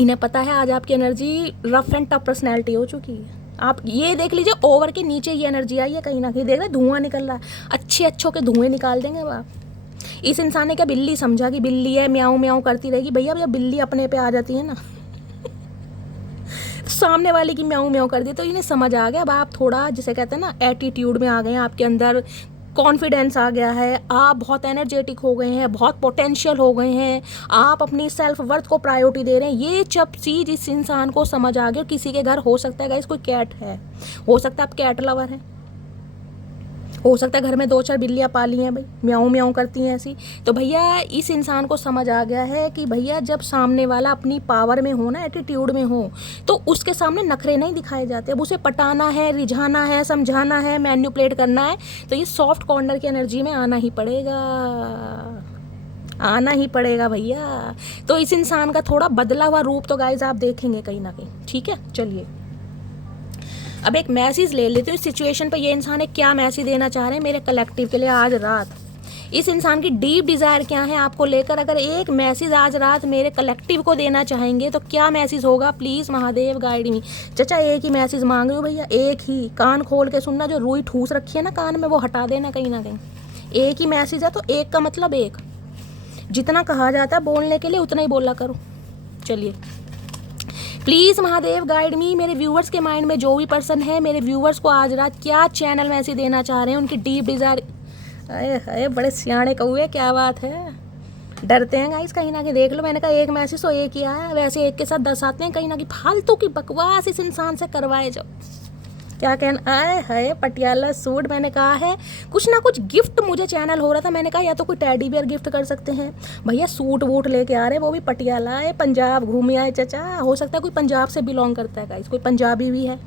इन्हें पता है आज आपकी energy rough and tough personality हो चुकी है। आप ये देख लीजिए ओवर के नीचे ये एनर्जी आई है, कहीं ना कहीं देख रहे धुआं निकल रहा है, अच्छे अच्छों के धुएं निकाल देंगे अब आप। इस इंसान ने क्या बिल्ली समझा कि बिल्ली है म्याऊं म्याऊं करती रहेगी। भैया जब बिल्ली अपने पे आ जाती है ना सामने वाले की म्याऊं म्याऊं कर दी, तो इन्हें समझ आ गया। अब आप थोड़ा जिसे कहते हैं ना एटीट्यूड में आ गए हैं, आपके अंदर कॉन्फिडेंस आ गया है, आप बहुत एनर्जेटिक हो गए हैं, बहुत पोटेंशियल हो गए हैं, आप अपनी सेल्फ वर्थ को प्रायोरिटी दे रहे हैं। ये जब चीज़ इस इंसान को समझ आ गई, किसी के घर हो सकता है गाइस कोई कैट है, हो सकता है आप कैट लवर हैं, हो सकता है घर में 2-4 बिल्लियाँ पाली हैं भाई, म्याऊं म्याऊं करती हैं ऐसी। तो भैया इस इंसान को समझ आ गया है कि भैया जब सामने वाला अपनी पावर में हो ना, एटीट्यूड में हो, तो उसके सामने नखरे नहीं दिखाए जाते। अब उसे पटाना है, रिझाना है, समझाना है, मैन्युपुलेट करना है, तो ये सॉफ्ट कॉर्नर की एनर्जी में आना ही पड़ेगा, आना ही पड़ेगा भैया। तो इस इंसान का थोड़ा बदला हुआ रूप तो गाइज आप देखेंगे कहीं ना कहीं, ठीक है। चलिए अब एक मैसेज ले लेते हो इस सिचुएशन पर, ये इंसान क्या मैसेज देना चाह रहे हैं मेरे कलेक्टिव के लिए आज रात। इस इंसान की डीप डिज़ायर क्या है आपको लेकर, अगर एक मैसेज आज रात मेरे कलेक्टिव को देना चाहेंगे तो क्या मैसेज होगा, प्लीज़ महादेव गाइड मी। चाचा एक ही मैसेज मांग रही हूँ भैया, एक ही, कान खोल के सुनना, जो रुई ठूस रखी है ना कान में वो हटा देना कहीं ना कहीं। एक ही मैसेज है तो एक का मतलब एक, जितना कहा जाता है बोलने के लिए उतना ही बोला करो। चलिए प्लीज़ महादेव गाइड मी, मेरे व्यूवर्स के माइंड में जो भी पर्सन है, मेरे व्यूवर्स को आज रात क्या चैनल मैसेज देना चाह रहे हैं, उनकी डीप डिज़ायर। अरे बड़े सियाणे कौए, क्या बात है, डरते हैं गाइस कहीं ना कहीं। देख लो मैंने कहा एक मैसेज तो एक ही आया, वैसे एक के साथ 10 आते हैं कहीं ना कहीं। फालतू की बकवास इस इंसान से करवाए जो, क्या कहना आए है पटियाला सूट। मैंने कहा है कुछ ना कुछ गिफ्ट मुझे चैनल हो रहा था, मैंने कहा या तो कोई टेडी बियर गिफ्ट कर सकते हैं भैया, सूट वूट लेके आ रहे, वो भी पटियाला है, पंजाब घूमे आए चचा। हो सकता है कोई पंजाब से बिलोंग करता है गाइस, कोई पंजाबी भी है,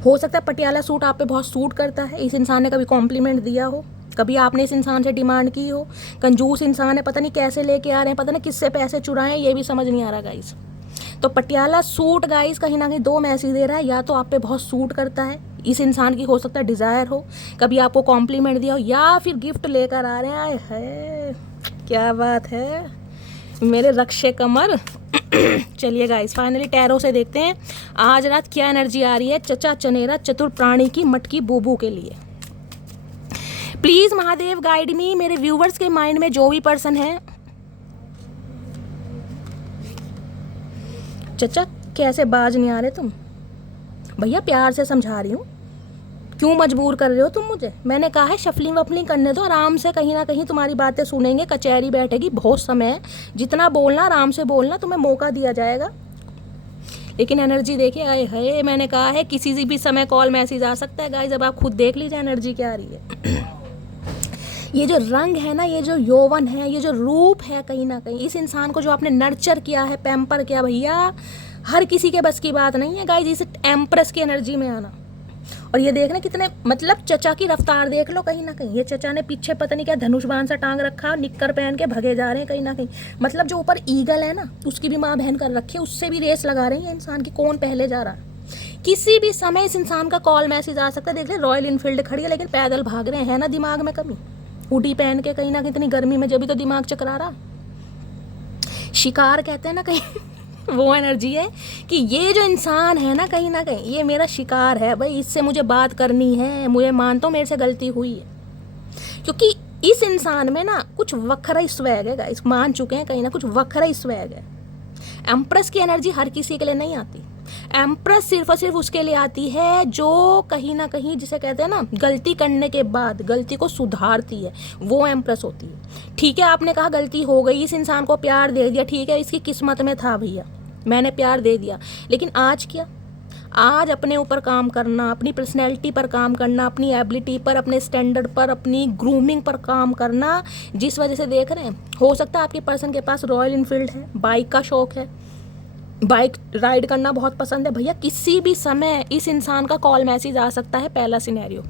हो सकता है पटियाला सूट आप पे बहुत सूट करता है। इस इंसान ने कभी कॉम्प्लीमेंट दिया हो, कभी आपने इस इंसान से डिमांड की हो। कंजूस इंसान है, पता नहीं कैसे लेके आ रहे हैं, पता नहीं किससे पैसे चुराए, ये भी समझ नहीं आ रहा गाइस। तो पटियाला सूट गाइस कहीं ना कहीं 2 मैसेज दे रहा है, या तो आप पे बहुत सूट करता है इस इंसान की, हो सकता है डिज़ायर हो, कभी आपको कॉम्प्लीमेंट दिया हो, या फिर गिफ्ट लेकर आ रहे हैं। आए है क्या बात है मेरे रक्षे कमर। चलिए गाइस फाइनली टैरो से देखते हैं आज रात क्या एनर्जी आ रही है चचा चनेरा चतुर प्राणी की मटकी बूबू के लिए। प्लीज़ महादेव गाइड मी, मेरे व्यूवर्स के माइंड में जो भी पर्सन है। चचा कैसे बाज नहीं आ रहे तुम भैया, प्यार से समझा रही हूँ, क्यों मजबूर कर रहे हो तुम मुझे। मैंने कहा है शफलिंग वफलिंग करने दो आराम से, कहीं ना कहीं तुम्हारी बातें सुनेंगे, कचहरी बैठेगी, बहुत समय है, जितना बोलना आराम से बोलना, तुम्हें मौका दिया जाएगा। लेकिन एनर्जी देखिए, आए है मैंने कहा है किसी से भी समय कॉल मैसेज आ सकता है गाइस। अब आप खुद देख लीजिए एनर्जी क्या आ रही है। ये जो रंग है ना, ये जो यौवन है, ये जो रूप है, कहीं ना कहीं इस इंसान को जो आपने नर्चर किया है, पैम्पर किया भैया, हर किसी के बस की बात नहीं है गाइस इस एम्प्रेस की एनर्जी में आना। और ये देखना कितने, मतलब चचा की रफ्तार देख लो कहीं ना कहीं, ये चचा ने पीछे पता नहीं क्या धनुष बाण सा टांग रखा, निक्कर पहन के भगे जा रहे हैं कहीं ना कहीं। मतलब जो ऊपर ईगल है ना, उसकी भी माँ बहन कर रखी है, उससे भी रेस लगा रही है इंसान की, कौन पहले जा रहा है। किसी भी समय इस इंसान का कॉल मैसेज आ सकता है। देख ले रॉयल इनफील्ड खड़ी है लेकिन पैदल भाग रहे हैं ना, दिमाग में कमी, हुडी पहन के कहीं ना कहीं, इतनी गर्मी में जब भी तो दिमाग चकरा रहा। शिकार कहते हैं ना कहीं वो एनर्जी है कि ये जो इंसान है ना कहीं ये मेरा शिकार है भाई, इससे मुझे बात करनी है, मुझे मानता हूँ मेरे से गलती हुई है। क्योंकि इस इंसान में ना कुछ वखरा स्वैग है गाइस, मान चुके हैं कहीं ना कुछ वखरा स्वैग है। एम्प्रेस की एनर्जी हर किसी के लिए नहीं आती। एम्प्रेस सिर्फ और सिर्फ उसके लिए आती है जो कहीं ना कहीं जिसे कहते हैं ना गलती करने के बाद गलती को सुधारती है, वो एम्प्रेस होती है। ठीक है आपने कहा गलती हो गई, इस इंसान को प्यार दे दिया, ठीक है इसकी किस्मत में था भैया, मैंने प्यार दे दिया, लेकिन आज क्या, आज अपने ऊपर काम करना, अपनी पर्सनैलिटी पर काम करना, अपनी एबिलिटी पर, अपने स्टैंडर्ड पर, अपनी ग्रूमिंग पर काम करना, जिस वजह से देख रहे हैं हो सकता है आपके पर्सन के पास रॉयल इनफील्ड है, बाइक का शौक है, बाइक राइड करना बहुत पसंद है, भैया किसी भी समय इस इंसान का कॉल मैसेज आ सकता है, पहला सिनेरियो।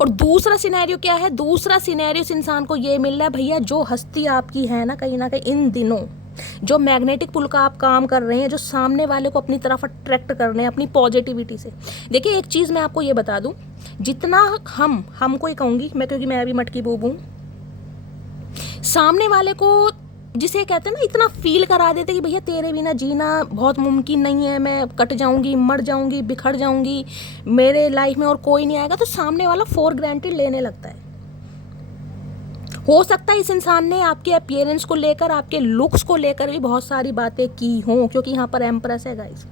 और दूसरा सिनेरियो क्या है? दूसरा सिनेरियो इस इंसान को ये मिल रहा है, भैया जो हस्ती आपकी है ना कहीं ना कहीं इन दिनों, जो मैग्नेटिक पुल का आप काम कर रहे हैं, जो सामने वाले को अपनी तरफ अट्रैक्ट कर रहे हैं अपनी पॉजिटिविटी से। देखिए एक चीज़ मैं आपको ये बता दूं, जितना हमको ही कहूँगी मैं, क्योंकि मैं अभी मटकी बूब हूँ, सामने वाले को जिसे कहते हैं ना इतना फील करा देते कि भैया तेरे बिना जीना बहुत मुमकिन नहीं है, मैं कट जाऊंगी, मर जाऊंगी, बिखर जाऊंगी, मेरे लाइफ में और कोई नहीं आएगा, तो सामने वाला फॉर ग्रांटेड लेने लगता है। हो सकता है इस इंसान ने आपके अपीयरेंस को लेकर, आपके लुक्स को लेकर भी बहुत सारी बातें की हों, क्योंकि यहाँ पर एम्प्रेस है गाइस।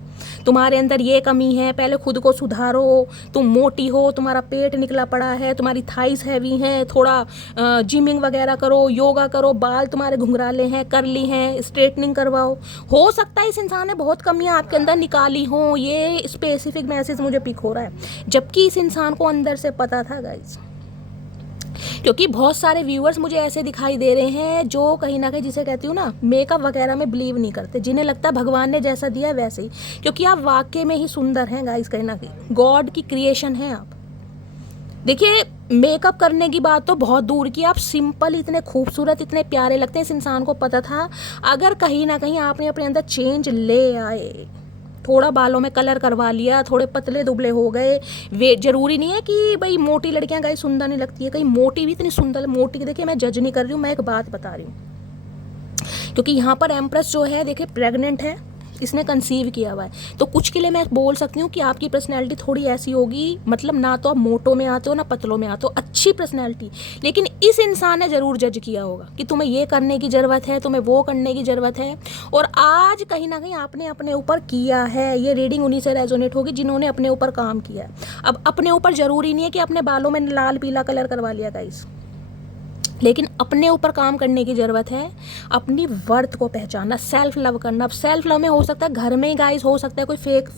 तुम्हारे अंदर ये कमी है, पहले खुद को सुधारो, तुम मोटी हो, तुम्हारा पेट निकला पड़ा है, तुम्हारी थाइस हैवी हैं, थोड़ा जिमिंग वगैरह करो, योगा करो, बाल तुम्हारे घुंघराले हैं, करली हैं, स्ट्रेटनिंग करवाओ। हो सकता है इस इंसान ने बहुत कमियां आपके अंदर निकाली हों, ये स्पेसिफिक मैसेज मुझे पिक हो रहा है, जबकि इस इंसान को अंदर से पता था गाइस। क्योंकि बहुत सारे व्यूअर्स मुझे ऐसे दिखाई दे रहे हैं जो कहीं ना कहीं, जिसे कहती हूँ ना, मेकअप वगैरह में बिलीव नहीं करते, जिन्हें लगता है भगवान ने जैसा दिया है वैसे ही, क्योंकि आप वाकई में ही सुंदर हैं गाइस, कहीं ना कहीं गॉड की क्रिएशन है आप। देखिए मेकअप करने की बात तो बहुत दूर की, आप सिंपल इतने खूबसूरत, इतने प्यारे लगते हैं। इस इंसान को पता था अगर कहीं ना कहीं आपने अपने अंदर चेंज ले आए, थोड़ा बालों में कलर करवा लिया, थोड़े पतले दुबले हो गए, वे जरूरी नहीं है कि भाई मोटी लड़कियां गाइस सुंदर नहीं लगती है, कहीं मोटी भी इतनी सुंदर, मोटी देखिए मैं जज नहीं कर रही हूँ, मैं एक बात बता रही हूँ, क्योंकि यहाँ पर एम्प्रेस जो है देखिए प्रेग्नेंट है, इसने कंसीव किया हुआ है, तो कुछ के लिए मैं बोल सकती हूँ कि आपकी पर्सनैलिटी थोड़ी ऐसी होगी, मतलब ना तो आप मोटो में आते हो ना पतलों में आते हो, अच्छी पर्सनैलिटी, लेकिन इस इंसान ने ज़रूर जज किया होगा कि तुम्हें ये करने की ज़रूरत है, तुम्हें वो करने की ज़रूरत है, और आज कहीं ना कहीं आपने अपने ऊपर किया है। ये रीडिंग उन्हीं से रेजोनेट होगी जिन्होंने अपने ऊपर काम किया है। अब अपने ऊपर ज़रूरी नहीं है कि अपने बालों में लाल पीला कलर करवा लिया गाइस, लेकिन अपने ऊपर काम करने की ज़रूरत है, अपनी वर्थ को पहचानना, सेल्फ लव करना। अब सेल्फ लव में हो सकता है घर में ही गाइस, हो सकता है कोई फेक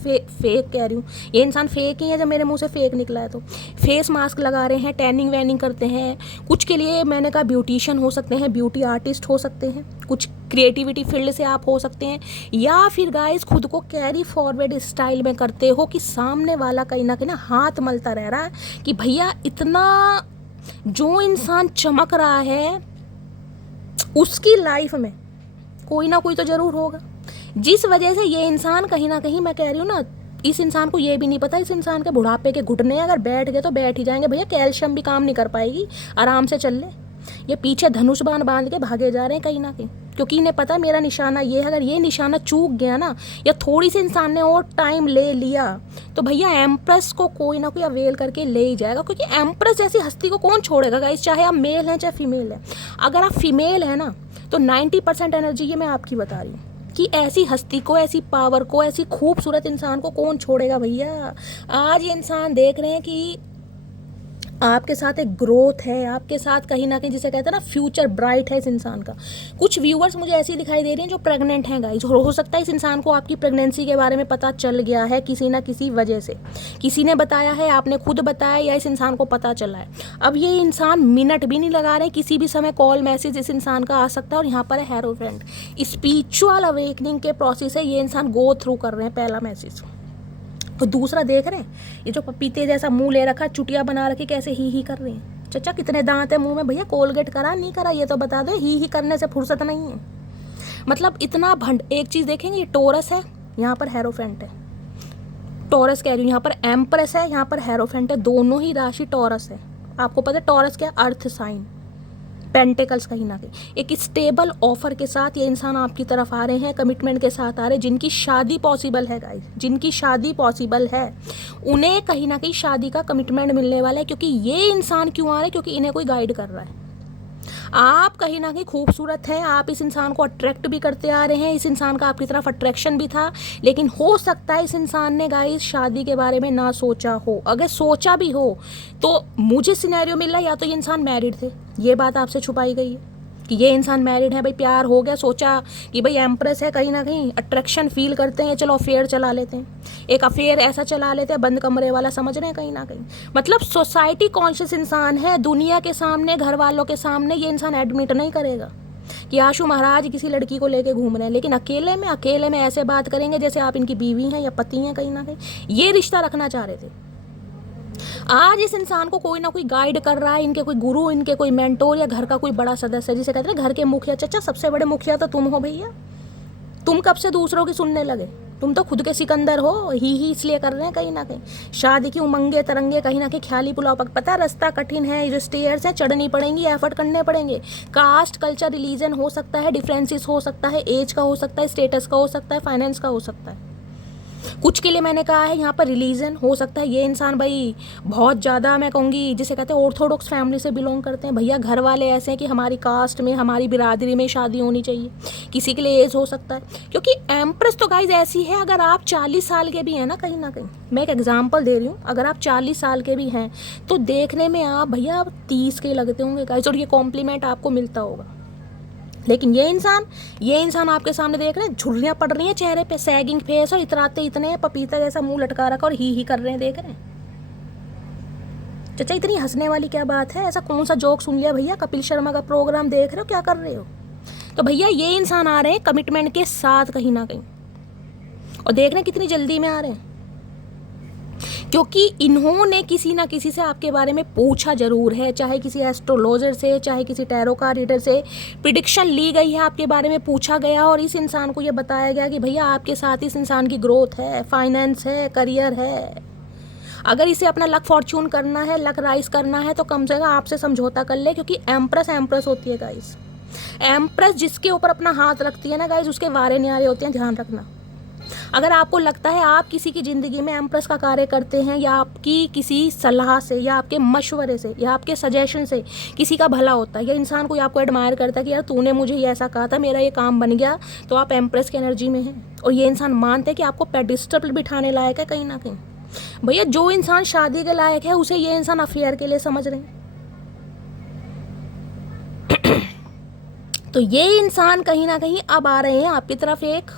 कह रही हूँ, ये इंसान फेक ही है जब मेरे मुंह से फेक निकला है, तो फेस मास्क लगा रहे हैं, टैनिंग वैनिंग करते हैं, कुछ के लिए मैंने कहा ब्यूटिशियन हो सकते हैं, ब्यूटी आर्टिस्ट हो सकते हैं, कुछ क्रिएटिविटी फील्ड से आप हो सकते हैं, या फिर गाइस खुद को कैरी फॉरवर्ड स्टाइल में करते हो कि सामने वाला कहीं ना हाथ मलता रह रहा है कि भैया इतना जो इंसान चमक रहा है उसकी लाइफ में कोई ना कोई तो जरूर होगा, जिस वजह से ये इंसान कहीं ना कहीं, मैं कह रही हूँ ना, इस इंसान को ये भी नहीं पता इस इंसान के बुढ़ापे के घुटने अगर बैठ गए तो बैठ ही जाएंगे भैया, कैल्शियम भी काम नहीं कर पाएगी, आराम से चल ले। ये पीछे धनुष बाण बांध के भागे जा रहे हैं कहीं ना कहीं, क्योंकि इन्हें पता मेरा निशाना ये है, अगर ये निशाना चूक गया ना, या थोड़ी सी इंसान ने और टाइम ले लिया, तो भैया एम्प्रेस को कोई ना कोई अवेल करके ले ही जाएगा, क्योंकि एम्प्रेस जैसी हस्ती को कौन छोड़ेगा गाइस, चाहे आप मेल हैं चाहे फीमेल है। अगर आप फीमेल है ना तो 90% एनर्जी ये मैं आपकी बता रही हूँ कि ऐसी हस्ती को, ऐसी पावर को, ऐसी खूबसूरत इंसान को कौन छोड़ेगा भैया। आज ये इंसान देख रहे हैं कि आपके साथ एक ग्रोथ है, आपके साथ कहीं ना कहीं जिसे कहते हैं ना फ्यूचर ब्राइट है इस इंसान का। कुछ व्यूअर्स मुझे ऐसी दिखाई दे रही हैं जो प्रेग्नेंट हैं गाइस, हो सकता है इस इंसान को आपकी प्रेगनेंसी के बारे में पता चल गया है किसी ना किसी वजह से, किसी ने बताया है, आपने खुद बताया, या इस इंसान को पता चला है। अब ये इंसान मिनट भी नहीं लगा रहे, किसी भी समय कॉल मैसेज इस इंसान का आ सकता है। और यहाँ पर है हेरोफ्रेंड, स्पिरिचुअल अवेकनिंग के प्रोसेस है ये इंसान गो थ्रू कर रहे हैं, पहला मैसेज। और दूसरा देख रहे हैं ये जो पपीते जैसा मुंह ले रखा, चुटिया बना रखी, कैसे ही कर रहे हैं। चचा कितने दांत है मुंह में भैया, कोलगेट करा नहीं करा ये तो बता दो, ही करने से फुर्सत नहीं है। मतलब इतना भंड। एक चीज़ देखेंगे, ये टोरस है, यहाँ पर हेरोफेंट है, टोरस कह रही हूँ, यहाँ पर एम्प्रेस है, यहाँ पर हेरोफेंट है, दोनों ही राशि टोरस है। आपको पता है टोरस क्या, अर्थ साइन, पेंटिकल्स कहीं ना कहीं एक स्टेबल ऑफर के साथ ये इंसान आपकी तरफ आ रहे हैं, कमिटमेंट के साथ आ रहे हैं। जिनकी शादी पॉसिबल है गाइस, जिनकी शादी पॉसिबल है, उन्हें कहीं ना कहीं शादी का कमिटमेंट मिलने वाला है। क्योंकि ये इंसान क्यों आ रहे हैं, क्योंकि इन्हें कोई गाइड कर रहा है। आप कहीं ना कहीं खूबसूरत हैं, आप इस इंसान को अट्रैक्ट भी करते आ रहे हैं, इस इंसान का आपकी तरफ अट्रैक्शन भी था, लेकिन हो सकता है इस इंसान ने गाइस शादी के बारे में ना सोचा हो। अगर सोचा भी हो तो मुझे सिनेरियो मिल रहा है या तो ये इंसान मैरिड थे, ये बात आपसे छुपाई गई है, कि ये इंसान मैरिड है, भाई प्यार हो गया, सोचा कि भाई एम्प्रेस है, कहीं ना कहीं अट्रैक्शन फील करते हैं, चलो अफेयर चला लेते हैं, एक अफेयर ऐसा चला लेते हैं, बंद कमरे वाला समझ रहे हैं कहीं ना कहीं। मतलब सोसाइटी कॉन्शियस इंसान है, दुनिया के सामने, घर वालों के सामने ये इंसान एडमिट नहीं करेगा कि आशु महाराज किसी लड़की को लेके घूम रहे हैं, लेकिन अकेले में ऐसे बात करेंगे जैसे आप इनकी बीवी हैं या पति हैं, कहीं ना कहीं ये रिश्ता रखना चाह रहे थे। आज इस इंसान को कोई ना कोई गाइड कर रहा है, इनके कोई गुरु, इनके कोई मेंटोर या घर का कोई बड़ा सदस्य, जिसे कहते हैं घर के मुखिया। चचा, सबसे बड़े मुखिया तो तुम हो भैया। तुम कब से दूसरों की सुनने लगे? तुम तो खुद के सिकंदर हो, ही इसलिए कर रहे हैं कहीं ना कहीं। शादी की उमंगे तरंगे, कहीं ना कहीं ख्याली पुलाव पता है रास्ता कठिन है, जो स्टेयर्स हैं चढ़नी पड़ेंगी, एफर्ट करने पड़ेंगे। कास्ट, कल्चर, रिलीजन हो सकता है, डिफरेंसेस हो सकता है, एज का हो सकता है, स्टेटस का हो सकता है, फाइनेंस का हो सकता है। कुछ के लिए मैंने कहा है यहाँ पर रिलीजन हो सकता है, ये इंसान भाई बहुत ज़्यादा, मैं कहूँगी जिसे कहते हैं ऑर्थोडॉक्स फैमिली से बिलोंग करते हैं। भैया घर वाले ऐसे हैं कि हमारी कास्ट में, हमारी बिरादरी में शादी होनी चाहिए। किसी के लिए एज हो सकता है, क्योंकि एम्प्रेस तो गाइज ऐसी है, अगर आप 40 साल के भी हैं ना, कहीं ना कहीं मैं एक एग्जाम्पल दे रही हूँ, अगर आप 40 साल के भी हैं तो देखने में आप भैया 30 के लगते होंगे गाइज, और ये कॉम्प्लीमेंट आपको मिलता होगा। लेकिन ये इंसान आपके सामने देख रहे हैं, झुर्रियाँ पड़ रही हैं चेहरे पे, सैगिंग फेस, और इतराते इतने पपीता जैसा मुंह लटका रखा और ही कर रहे हैं, देख रहे हैं। चाचा इतनी हंसने वाली क्या बात है? ऐसा कौन सा जोक सुन लिया भैया? कपिल शर्मा का प्रोग्राम देख रहे हो, क्या कर रहे हो? तो भैया ये इंसान आ रहे हैं कमिटमेंट के साथ कहीं ना कहीं, और देख रहे हैं कितनी जल्दी में आ रहे हैं, क्योंकि इन्होंने किसी ना किसी से आपके बारे में पूछा जरूर है, चाहे किसी एस्ट्रोलॉजर से, चाहे किसी टैरो कार्ड रीडर से प्रिडिक्शन ली गई है, आपके बारे में पूछा गया और इस इंसान को ये बताया गया कि भैया आपके साथ इस इंसान की ग्रोथ है, फाइनेंस है, करियर है। अगर इसे अपना लक फॉर्च्यून करना है, लक राइज करना है, तो कम से कम आपसे समझौता कर ले, क्योंकि एम्प्रेस होती है गाइस। एम्प्रेस जिसके ऊपर अपना हाथ रखती है ना गाइस, उसके वारे न्यारे होते हैं, ध्यान रखना। अगर आपको लगता है आप किसी की ज़िंदगी में एम्प्रेस का कार्य करते हैं, या आपकी किसी सलाह से, या आपके मशवरे से, या आपके सजेशन से किसी का भला होता है, या इंसान कोई आपको एडमायर करता है कि यार तूने मुझे ये ऐसा कहा था, मेरा ये काम बन गया, तो आप एम्प्रेस की एनर्जी में हैं, और ये इंसान मानते हैं कि आपको पेडिस्टल पर बिठाने लायक है कहीं ना कहीं। भैया जो इंसान शादी के लायक है, उसे ये इंसान अफेयर के लिए समझ रहे हैं। तो ये इंसान कहीं ना कहीं अब आ रहे हैं आपकी तरफ एक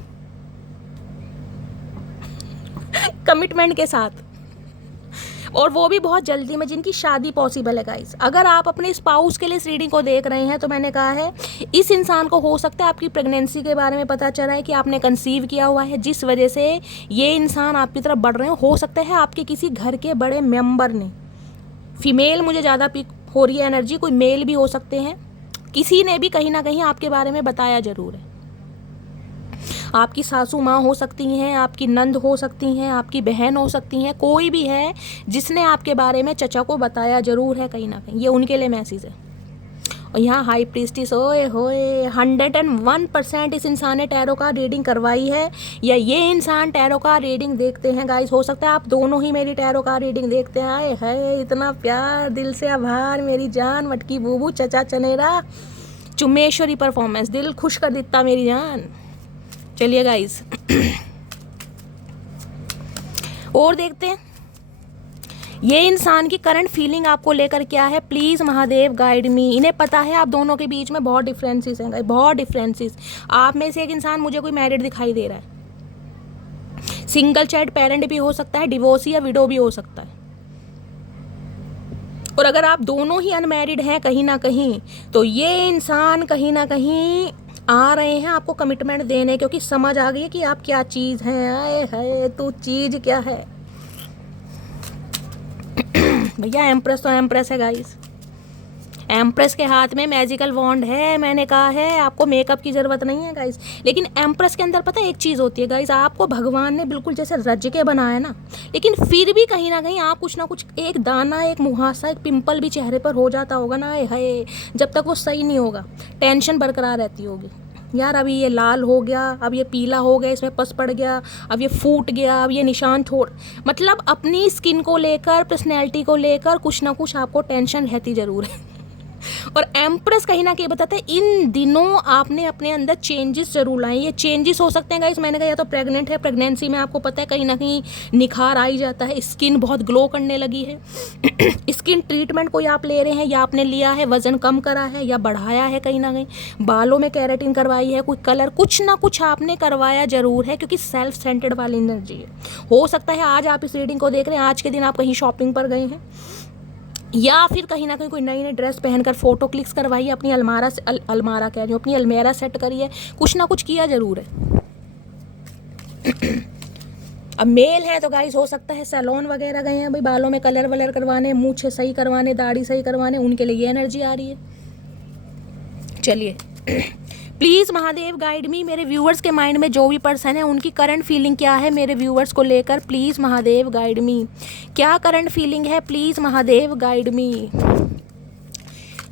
कमिटमेंट के साथ, और वो भी बहुत जल्दी में, जिनकी शादी पॉसिबल है गाइस। अगर आप अपने स्पाउस के लिए इस रीडिंग को देख रहे हैं, तो मैंने कहा है इस इंसान को हो सकता है आपकी प्रेगनेंसी के बारे में पता चला है कि आपने कंसीव किया हुआ है, जिस वजह से ये इंसान आपकी तरफ बढ़ रहे हो सकता है आपके किसी घर के बड़े मेंबर ने, फीमेल मुझे ज़्यादा पिक हो रही है एनर्जी, कोई मेल भी हो सकते हैं, किसी ने भी कहीं ना कहीं आपके बारे में बताया जरूर है। आपकी सासू माँ हो सकती हैं, आपकी नंद हो सकती हैं, आपकी बहन हो सकती हैं, कोई भी है जिसने आपके बारे में चचा को बताया जरूर है कहीं ना कहीं, ये उनके लिए मैसेज है। और यहाँ हाई प्रीस्टिस, ओए होए 101% इस इंसान ने टैरो का रीडिंग करवाई है, या ये इंसान टैरो का रीडिंग देखते हैं गाइस। हो सकता है आप दोनों ही मेरी टैरो का रीडिंग देखते हैं। आए है इतना प्यार, दिल से आभार मेरी जान, मटकी बूबू, चचा चनेरा, चुम्मेश्वरी परफॉर्मेंस, दिल खुश कर देता मेरी जान। चलिए गाइस और देखते हैं ये इंसान की करंट फीलिंग आपको लेकर क्या है। Please Mahadev guide me. इन्हें पता है आप दोनों के बीच में बहुत डिफरेंसेस हैं, बहुत डिफरेंसेस। आप में से एक इंसान मुझे कोई मैरिड दिखाई दे रहा है, सिंगल चाइल्ड पेरेंट भी हो सकता है, डिवोर्सी या विडो भी हो सकता है। और अगर आप दोनों ही अनमैरिड हैं कहीं ना कहीं, तो ये इंसान कहीं ना कहीं आ रहे हैं आपको कमिटमेंट देने, क्योंकि समझ आ गई है कि आप क्या चीज़ हैं। आए है तू चीज़ क्या है भैया। एम्प्रेस तो एम्प्रेस है गाइस, एम्प्रेस के हाथ में मैजिकल वॉन्ड है। मैंने कहा है आपको मेकअप की ज़रूरत नहीं है गाइस। लेकिन एम्प्रेस के अंदर पता है एक चीज़ होती है गाइस, आपको भगवान ने बिल्कुल जैसे रज के बनाया ना, लेकिन फिर भी कहीं ना कहीं आप कुछ ना कुछ, एक दाना, एक मुहासा, एक पिंपल भी चेहरे पर हो जाता होगा ना। है जब तक वो सही नहीं होगा, टेंशन बरकरार रहती होगी। यार अभी ये लाल हो गया, अब ये पीला हो गया, इसमें पस पड़ गया, अब ये फूट गया, अब ये निशान छोड़, मतलब अपनी स्किन को लेकर, पर्सनैलिटी को लेकर कुछ ना कुछ आपको टेंशन रहती ज़रूर है। और एम्प्रेस कहीं ना कहीं बताते हैं इन दिनों आपने अपने अंदर चेंजेस जरूर लाए। ये चेंजेस हो सकते हैं गाइस, मैंने कहा या तो प्रेग्नेंट है, प्रेगनेंसी में आपको पता है कहीं ना कहीं निखार आ ही जाता है, स्किन बहुत ग्लो करने लगी है। स्किन ट्रीटमेंट कोई आप ले रहे हैं या आपने लिया है, वजन कम करा है या बढ़ाया है, कहीं ना कहीं बालों में केराटिन करवाई है, कोई कलर कुछ ना कुछ आपने करवाया जरूर है, क्योंकि सेल्फ सेंटर्ड वाली एनर्जी है। हो सकता है आज आप इस रीडिंग को देख रहे हैं, आज के दिन आप कहीं शॉपिंग पर गए हैं या फिर कहीं ना कहीं कोई नई नई ड्रेस पहनकर फोटो क्लिक्स करवाई है, अपनी अलमारा कह रही हूँ, अपनी अलमेरा सेट करी है, कुछ ना कुछ किया जरूर है। अब मेल है तो गाइस हो सकता है सैलून वगैरह गए हैं भाई, बालों में कलर वलर करवाने, मूछें सही करवाने, दाढ़ी सही करवाने, उनके लिए ये एनर्जी आ रही है। चलिए प्लीज़ महादेव गाइड मी, मेरे व्यूअर्स के माइंड में जो भी पर्सन है उनकी करंट फीलिंग क्या है मेरे व्यूअर्स को लेकर, प्लीज़ महादेव गाइड मी। क्या करंट फीलिंग है, प्लीज़ महादेव गाइड मी।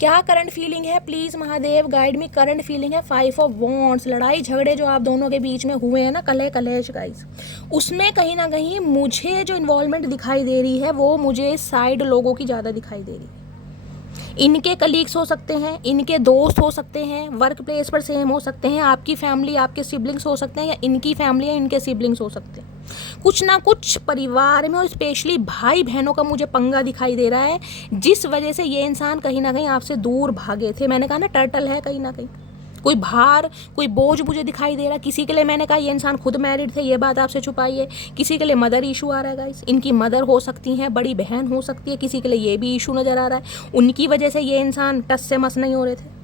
क्या करंट फीलिंग है, please Mahadev guide me. Current feeling है 5 ऑफ वॉन्ड्स। लड़ाई झगड़े जो आप दोनों के बीच में हुए हैं ना, कलह कलेश गाइस, उसमें कहीं ना कहीं मुझे जो इन्वॉल्वमेंट दिखाई दे रही है वो मुझे साइड लोगों की ज़्यादा दिखाई दे रही है। इनके कलीग्स हो सकते हैं, इनके दोस्त हो सकते हैं, वर्क प्लेस पर सेम हो सकते हैं, आपकी फैमिली आपके सिबलिंग्स हो सकते हैं, या इनकी फैमिली या इनके सिबलिंग्स हो सकते हैं। कुछ ना कुछ परिवार में और स्पेशली भाई बहनों का मुझे पंगा दिखाई दे रहा है, जिस वजह से ये इंसान कहीं ना कहीं आपसे दूर भागे थे। मैंने कहा ना टर्टल है, कहीं ना कहीं कोई भार कोई बोझ मुझे दिखाई दे रहा है। किसी के लिए मैंने कहा ये इंसान खुद मैरिड थे, ये बात आपसे छुपाई है। किसी के लिए मदर इशू आ रहा है गाइस, इनकी मदर हो सकती हैं, बड़ी बहन हो सकती है, किसी के लिए ये भी इशू नज़र आ रहा है, उनकी वजह से ये इंसान टस से मस नहीं हो रहे थे।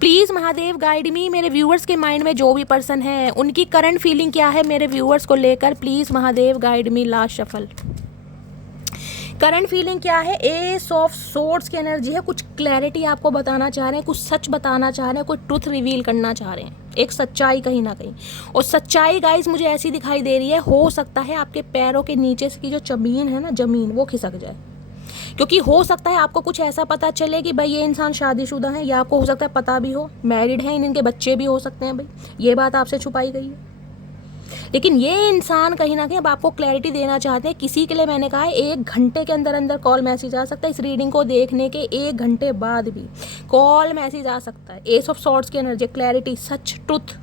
प्लीज़ महादेव गाइड मी, मेरे व्यूअर्स के माइंड में जो भी पर्सन है उनकी करंट फीलिंग क्या है मेरे व्यूअर्स को लेकर, please Mahadev guide me. Last shuffle current feeling क्या है, एस ऑफ सोर्ड्स की एनर्जी है। कुछ क्लैरिटी आपको बताना चाह रहे हैं, कुछ सच बताना चाह रहे हैं, कोई ट्रुथ रिवील करना चाह रहे हैं, एक सच्चाई कहीं ना कहीं। और सच्चाई गाइस मुझे ऐसी दिखाई दे रही है, हो सकता है आपके पैरों के नीचे की जो जमीन है ना, जमीन वो खिसक जाए, क्योंकि हो सकता है आपको कुछ ऐसा पता चले कि भाई ये इंसान शादीशुदा है, या आपको हो सकता है पता भी हो मैरिड है, इनके बच्चे भी हो सकते हैं भाई, ये बात आपसे छुपाई गई है। लेकिन ये इंसान कहीं ना कहीं अब आपको क्लैरिटी देना चाहते हैं। किसी के लिए मैंने कहा है 1 घंटे के अंदर अंदर कॉल मैसेज आ सकता है, इस रीडिंग को देखने के 1 घंटे बाद भी कॉल मैसेज आ सकता है। एस ऑफ सॉर्ड्स की एनर्जी, क्लैरिटी, सच, ट्रुथ,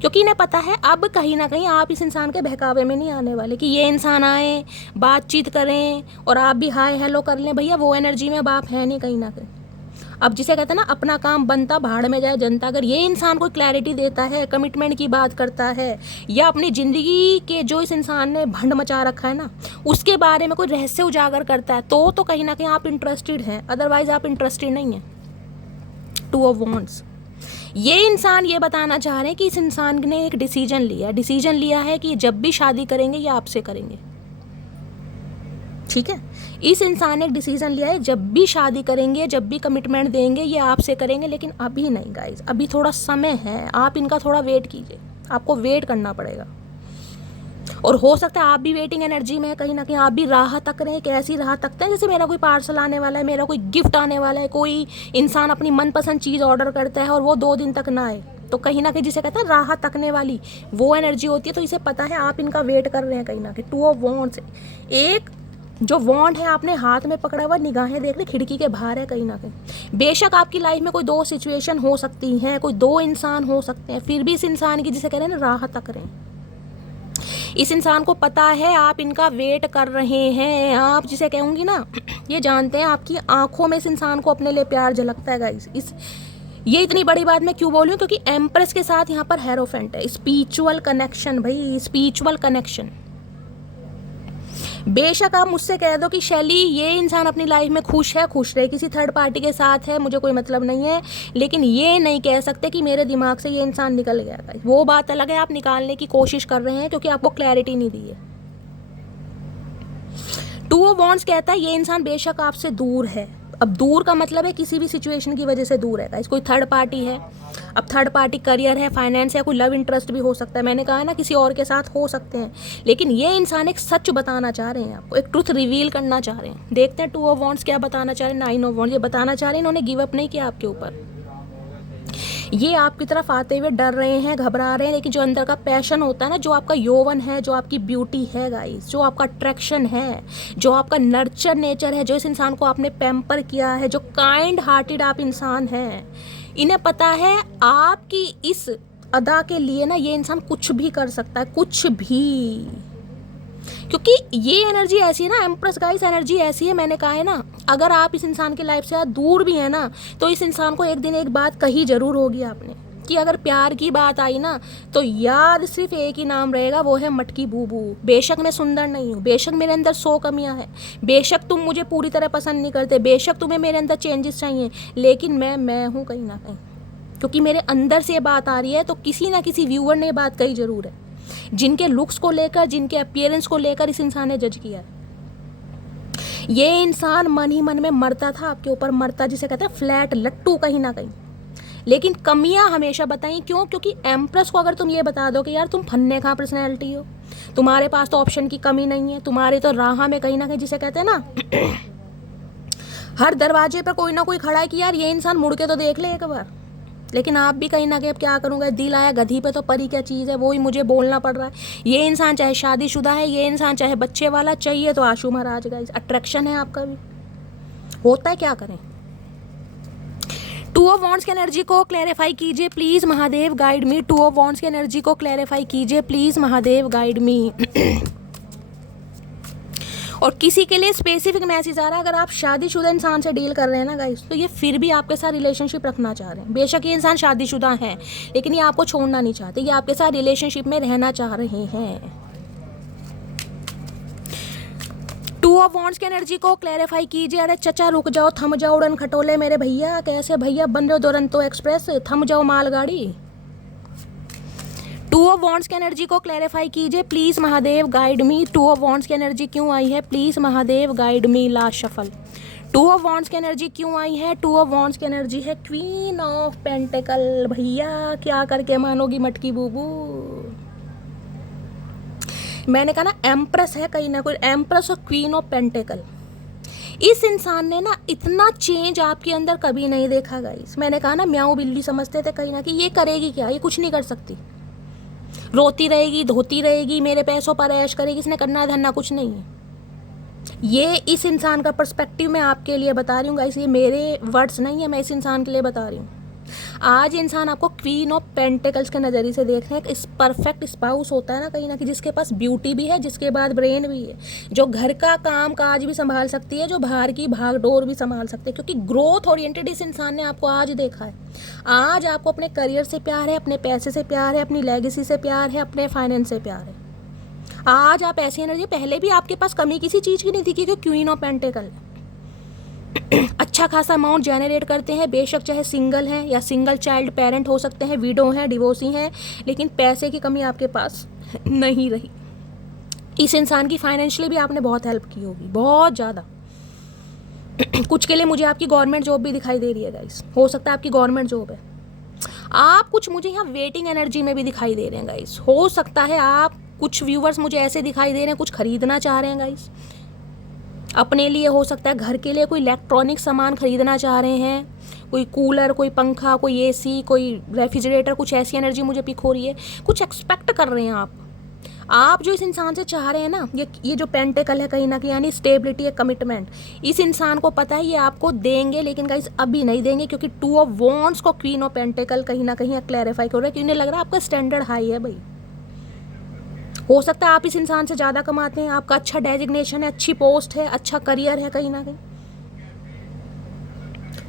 क्योंकि इन्हें पता है अब कहीं ना कहीं आप इस इंसान के बहकावे में नहीं आने वाले कि ये इंसान आए बातचीत करें और आप भी हाय हेलो कर लें। भैया वो एनर्जी में अब आप है नहीं कहीं ना कहीं। अब जिसे कहते हैं ना अपना काम बनता भाड़ में जाए जनता, अगर ये इंसान कोई क्लैरिटी देता है, कमिटमेंट की बात करता है, या अपनी ज़िंदगी के जो इस इंसान ने भंड मचा रखा है ना उसके बारे में कोई रहस्य उजागर करता है, तो कहीं ना कहीं आप इंटरेस्टेड हैं, अदरवाइज आप इंटरेस्टेड नहीं हैं। 2 ऑफ वॉन्ड्स, ये इंसान ये बताना चाह रहे हैं कि इस इंसान ने एक डिसीजन लिया है कि जब भी शादी करेंगे ये आपसे करेंगे। ठीक है, इस इंसान ने एक डिसीजन लिया है, जब भी शादी करेंगे, जब भी कमिटमेंट देंगे ये आपसे करेंगे, लेकिन अभी नहीं गाइज, अभी थोड़ा समय है, आप इनका थोड़ा वेट कीजिए, आपको वेट करना पड़ेगा। और हो सकता है आप भी वेटिंग एनर्जी में है, कहीं ना कहीं आप भी राह तक रहे हैं। कैसी राह तकते हैं, जैसे मेरा कोई पार्सल आने वाला है, मेरा कोई गिफ्ट आने वाला है, कोई इंसान अपनी मनपसंद चीज़ ऑर्डर करता है और वो 2 दिन तक ना आए, तो कहीं ना कहीं जिसे कहते हैं राह तकने वाली वो एनर्जी होती है। तो इसे पता है आप इनका वेट कर रहे हैं कहीं ना कहीं। 2 ऑफ वॉन्ड्स, एक जो वॉन्ड है आपने हाथ में पकड़ा हुआ, निगाहें देख रहे खिड़की के बाहर है कहीं ना कहीं। बेशक आपकी लाइफ में कोई 2 सिचुएशन हो सकती हैं, कोई 2 इंसान हो सकते हैं, फिर भी इस इंसान की जिसे कह रहे हैं ना राह तक रहे हैं। इस इंसान को पता है आप इनका वेट कर रहे हैं, आप जिसे कहूँगी ना ये जानते हैं, आपकी आंखों में इस इंसान को अपने लिए प्यार झलकता है गाइस। ये इतनी बड़ी बात मैं क्यों बोल रही हूँ, क्योंकि एम्प्रेस के साथ यहाँ पर हेरोफेंट है, स्पिरिचुअल कनेक्शन भाई, स्पिरिचुअल कनेक्शन। बेशक आप मुझसे कह दो कि शैली ये इंसान अपनी लाइफ में खुश है, खुश रहे, किसी थर्ड पार्टी के साथ है, मुझे कोई मतलब नहीं है, लेकिन ये नहीं कह सकते कि मेरे दिमाग से ये इंसान निकल गया। वो बात अलग है, आप निकालने की कोशिश कर रहे हैं क्योंकि आपको क्लैरिटी नहीं दी है। 2 ऑफ वॉन्ड्स कहता है ये इंसान बेशक आपसे दूर है। अब दूर का मतलब है किसी भी सिचुएशन की वजह से दूर है गाइस, कोई थर्ड पार्टी है। अब थर्ड पार्टी करियर है, फाइनेंस है, कोई लव इंटरेस्ट भी हो सकता है, मैंने कहा है ना किसी और के साथ हो सकते हैं, लेकिन ये इंसान एक सच बताना चाह रहे हैं आपको, एक ट्रुथ रिवील करना चाह रहे हैं। देखते हैं 2 ऑफ वॉन्ड्स क्या बताना चाह रहे हैं। 9 ऑफ वॉन्ड्स ये बताना चाह रहे हैं इन्होंने गिव अप नहीं किया आपके ऊपर। ये आपकी तरफ आते हुए डर रहे हैं, घबरा रहे हैं, लेकिन जो अंदर का पैशन होता है ना, जो आपका यौवन है, जो आपकी ब्यूटी है गाइस, जो आपका अट्रैक्शन है, जो आपका नर्चर नेचर है, जो इस इंसान को आपने पैम्पर किया है, जो काइंड हार्टेड आप इंसान हैं, इन्हें पता है आपकी इस अदा के लिए ना ये इंसान कुछ भी कर सकता है, कुछ भी। क्योंकि ये एनर्जी ऐसी है ना एम्प्रेस गाइस, एनर्जी ऐसी है, मैंने कहा है ना, अगर आप इस इंसान की लाइफ से दूर भी है ना, तो इस इंसान को एक दिन एक बात कही जरूर होगी आपने कि अगर प्यार की बात आई ना तो याद सिर्फ एक ही नाम रहेगा, वो है मटकी बूबू। बेशक मैं सुंदर नहीं हूँ, बेशक मेरे अंदर 100 कमियां हैं, बेशक तुम मुझे पूरी तरह पसंद नहीं करते, बेशक तुम्हें मेरे अंदर चेंजेस चाहिए, लेकिन मैं हूँ कहीं ना कहीं, क्योंकि मेरे अंदर से बात आ रही है। तो किसी ना किसी व्यूअर ने बात कही जरूर है, जिनके लुक्स को लेकर, जिनके अपीयरेंस को लेकर इस इंसान ने जज किया है। ये इंसान मन ही मन में मरता था आपके ऊपर, मरता जिसे कहते हैं फ्लैट लट्टू कहीं ना कहीं, लेकिन कमियां हमेशा बताई। क्यों? क्योंकि एम्प्रेस को अगर तुम ये बता दो कि यार तुम फन्ने कहाँ पर्सनैलिटी हो, तुम्हारे पास तो ऑप्शन की कमी नहीं है, तुम्हारे तो राह में कहीं ना कहीं, जिसे कहते हैं ना हर दरवाजे पर कोई ना कोई खड़ा है कि यार ये इंसान मुड़ के तो देख ले एक बार, लेकिन आप भी कहीं ना कहीं अब क्या करूँगा, दिल आया गधी पे तो परी क्या चीज़ है, वो ही मुझे बोलना पड़ रहा है। ये इंसान चाहे शादीशुदा है, ये इंसान चाहे बच्चे वाला, चाहिए तो आशु महाराज का अट्रैक्शन है आपका भी, होता है, क्या करें। टू ऑफ वॉन्ड्स की एनर्जी को क्लैरिफाई कीजिए please Mahadev, guide me. Two of wands की एनर्जी को क्लैरिफाई कीजिए प्लीज महादेव, गाइड मी। और किसी के लिए स्पेसिफिक मैसेज आ रहा है, अगर आप शादीशुदा इंसान से डील कर रहे हैं ना गाइस, तो ये फिर भी आपके साथ रिलेशनशिप रखना चाह रहे हैं। बेशक ये इंसान शादीशुदा है, लेकिन ये आपको छोड़ना नहीं चाहते, ये आपके साथ रिलेशनशिप में रहना चाह रहे हैं। टू ऑफ वॉन्ड्स की एनर्जी को क्लैरिफाई कीजिए। अरे चचा रुक जाओ, थम जाओ उड़न खटोले मेरे भैया, कैसे भैया बन रहे हो दुरंतो एक्सप्रेस, थम जाओ मालगाड़ी। टू ऑफ वॉन्ड्स की एनर्जी को क्लैरिफाई कीजिए please Mahadev, guide me. Two of wands की एनर्जी क्यों आई है please Mahadev, guide me. Last shuffle. Two of wands की एनर्जी क्यों आई है? टू ऑफ वॉन्ड्स की एनर्जी है क्वीन ऑफ पेंटिकल। भैया क्या करके मानोगी मटकी बूबू, मैंने कहा ना एम्प्रेस है कहीं ना कोई, एम्प्रेस और क्वीन ऑफ पेंटिकल। इस इंसान ने ना इतना चेंज आपके अंदर कभी नहीं देखा गाइस। मैंने कहा ना म्याऊ बिल्ली समझते थे कहीं ना कि ये करेगी क्या, ये कुछ नहीं कर सकती, रोती रहेगी, धोती रहेगी, मेरे पैसों पर ऐश करेगी, इसने करना धरना कुछ नहीं है। ये इस इंसान का पर्सपेक्टिव मैं आपके लिए बता रही हूँ गाइस, ये मेरे वर्ड्स नहीं है, मैं इस इंसान के लिए बता रही हूँ। आज इंसान आपको क्वीन ऑफ पेंटिकल्स के नज़रिए से देख रहे हैं। इस परफेक्ट स्पाउस होता है ना कहीं ना कहीं, जिसके पास ब्यूटी भी है, जिसके बाद ब्रेन भी है, जो घर का काम काज भी संभाल सकती है, जो बाहर की भागदौड़ भी संभाल सकती है, क्योंकि ग्रोथ ओरिएंटेड इस इंसान ने आपको आज देखा है। आज आपको अपने करियर से प्यार है, अपने पैसे से प्यार है, अपनी लेगेसी से प्यार है, अपने फाइनेंस से प्यार है। आज आप ऐसी एनर्जी, पहले भी आपके पास कमी किसी चीज़ की नहीं थी, क्योंकि क्वीन ऑफ पेंटिकल अच्छा खासा अमाउंट जनरेट करते हैं, बेशक चाहे सिंगल हैं या सिंगल चाइल्ड पेरेंट हो सकते हैं, विडो हैं, डिवोर्सी हैं, लेकिन पैसे की कमी आपके पास नहीं रही। इस इंसान की फाइनेंशियली भी आपने बहुत हेल्प की होगी, बहुत ज़्यादा। कुछ के लिए मुझे आपकी गवर्नमेंट जॉब भी दिखाई दे रही है गाइस, हो सकता है आपकी गवर्नमेंट जॉब है। आप कुछ मुझे यहाँ वेटिंग एनर्जी में भी दिखाई दे रहे हैं गाइस, हो सकता है आप कुछ व्यूवर्स मुझे ऐसे दिखाई दे रहे हैं, कुछ खरीदना चाह रहे हैं गाइस अपने लिए, हो सकता है घर के लिए कोई इलेक्ट्रॉनिक सामान खरीदना चाह रहे हैं, कोई कूलर, कोई पंखा, कोई एसी, कोई रेफ्रिजरेटर, कुछ ऐसी एनर्जी मुझे पिक हो रही है। कुछ एक्सपेक्ट कर रहे हैं आप जो इस इंसान से चाह रहे हैं ना, ये जो पेंटिकल है कहीं ना कहीं, यानी स्टेबिलिटी है, कमिटमेंट, इस इंसान को पता है ये आपको देंगे, लेकिन गाइस अभी नहीं देंगे, क्योंकि टू ऑफ वॉन्ड्स को क्वीन ऑफ पेंटिकल कहीं ना कहीं क्लैरिफाई कर रहा है, क्योंकि उन्हें लग रहा है आपका स्टैंडर्ड हाई है भाई। हो सकता है आप इस इंसान से ज़्यादा कमाते हैं, आपका अच्छा डेजिग्नेशन है, अच्छी पोस्ट है, अच्छा करियर है, कहीं ना कहीं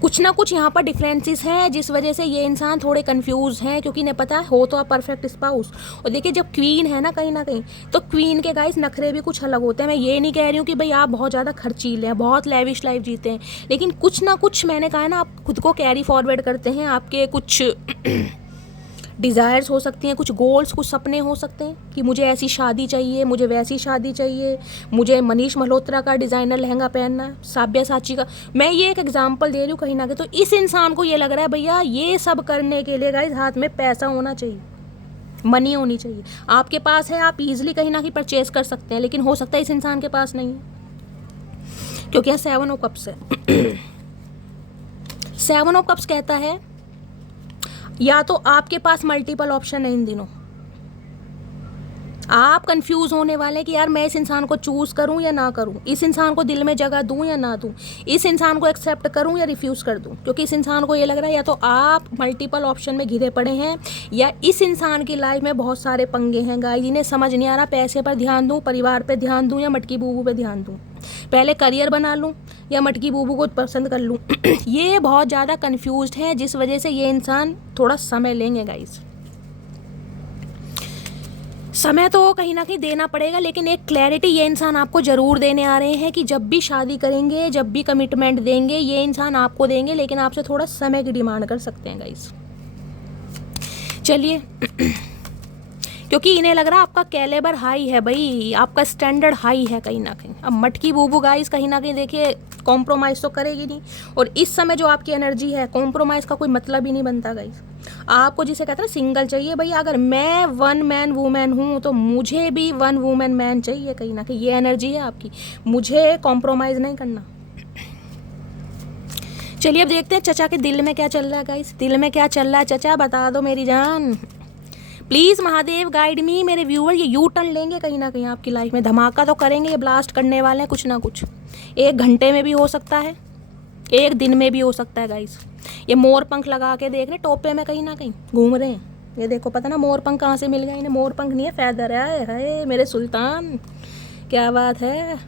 कुछ ना कुछ यहाँ पर डिफरेंसेस हैं, जिस वजह से ये इंसान थोड़े कंफ्यूज हैं, क्योंकि इन्हें पता है हो तो आप परफेक्ट स्पाउस। और देखिए जब क्वीन है ना कहीं ना कहीं, तो क्वीन के गाइस नखरे भी कुछ अलग होते हैं। मैं ये नहीं कह रही हूँ कि भाई आप बहुत ज़्यादा खर्चीले हैं, बहुत लेविश लाइफ जीते हैं, लेकिन कुछ ना कुछ, मैंने कहा है ना, आप खुद को कैरी फॉरवर्ड करते हैं, आपके कुछ डिज़ायर्स हो सकती हैं, कुछ गोल्स, कुछ सपने हो सकते हैं कि मुझे ऐसी शादी चाहिए, मुझे वैसी शादी चाहिए, मुझे मनीष मल्होत्रा का डिज़ाइनर लहंगा पहनना है, साब्यासाची का। मैं ये एक एग्जांपल दे रही हूँ कहीं ना कहीं। तो इस इंसान को ये लग रहा है भैया ये सब करने के लिए गाइस हाथ में पैसा होना चाहिए, मनी होनी चाहिए। आपके पास है, आप ईजिली कहीं ना कहीं परचेज कर सकते हैं, लेकिन हो सकता है इस इंसान के पास नहीं है, क्योंकि यहाँ 7 ऑफ कप्स है। 7 ऑफ कप्स कहता है या तो आपके पास मल्टीपल ऑप्शन है इन दिनों, आप कंफ्यूज होने वाले हैं कि यार मैं इस इंसान को चूज करूं या ना करूं, इस इंसान को दिल में जगह दूं या ना दूं, इस इंसान को एक्सेप्ट करूं या रिफ्यूज कर दूं, क्योंकि इस इंसान को ये लग रहा है या तो आप मल्टीपल ऑप्शन में घिरे पड़े हैं या इस इंसान की लाइफ में बहुत सारे पंगे हैं गाइस, जिन्हें समझ नहीं आ रहा पैसे पर ध्यान दूं, परिवार पर ध्यान दूं या मटकी बूबू पे ध्यान दूं, पहले करियर बना लूं या मटकी बूबू को पसंद कर लूं। ये बहुत ज़्यादा कन्फ्यूज्ड है, जिस वजह से ये इंसान थोड़ा समय लेंगे गाइस। समय तो कहीं ना कहीं देना पड़ेगा, लेकिन एक क्लैरिटी ये इंसान आपको ज़रूर देने आ रहे हैं कि जब भी शादी करेंगे, जब भी कमिटमेंट देंगे, ये इंसान आपको देंगे, लेकिन आपसे थोड़ा समय की डिमांड कर सकते हैं गाइस। चलिए, क्योंकि इन्हें लग रहा है आपका कैलेबर हाई है भाई, आपका स्टैंडर्ड हाई है कहीं ना कहीं। अब मटकी बूबू गाइस कहीं ना कहीं देखिए कॉम्प्रोमाइज़ तो करेगी नहीं, और इस समय जो आपकी एनर्जी है, कॉम्प्रोमाइज़ का कोई मतलब ही नहीं बनता गाइस। आपको जिसे कहते हैं सिंगल चाहिए भैया, अगर मैं वन मैन वूमेन हूँ तो मुझे भी वन वूमेन मैन चाहिए कहीं ना कहीं, ये एनर्जी है आपकी, मुझे कॉम्प्रोमाइज़ नहीं करना। चलिए अब देखते हैं चचा के दिल में क्या चल रहा है गाइस, दिल में क्या चल रहा है चचा, बता दो मेरी जान। Please Mahadev guide me. मेरे व्यूअर ये यू टर्न लेंगे कहीं ना कहीं आपकी लाइफ में, धमाका तो करेंगे, ये ब्लास्ट करने वाले हैं कुछ ना कुछ। 1 घंटे में भी हो सकता है, 1 दिन में भी हो सकता है गाइस। ये मोर पंख लगा के देख रहे, टोपे में कहीं ना कहीं घूम रहे हैं, ये देखो पता ना मोर पंख कहाँ से मिल गए इन्हें। मोर पंख नहीं है, फैदर है मेरे सुल्तान, क्या बात है।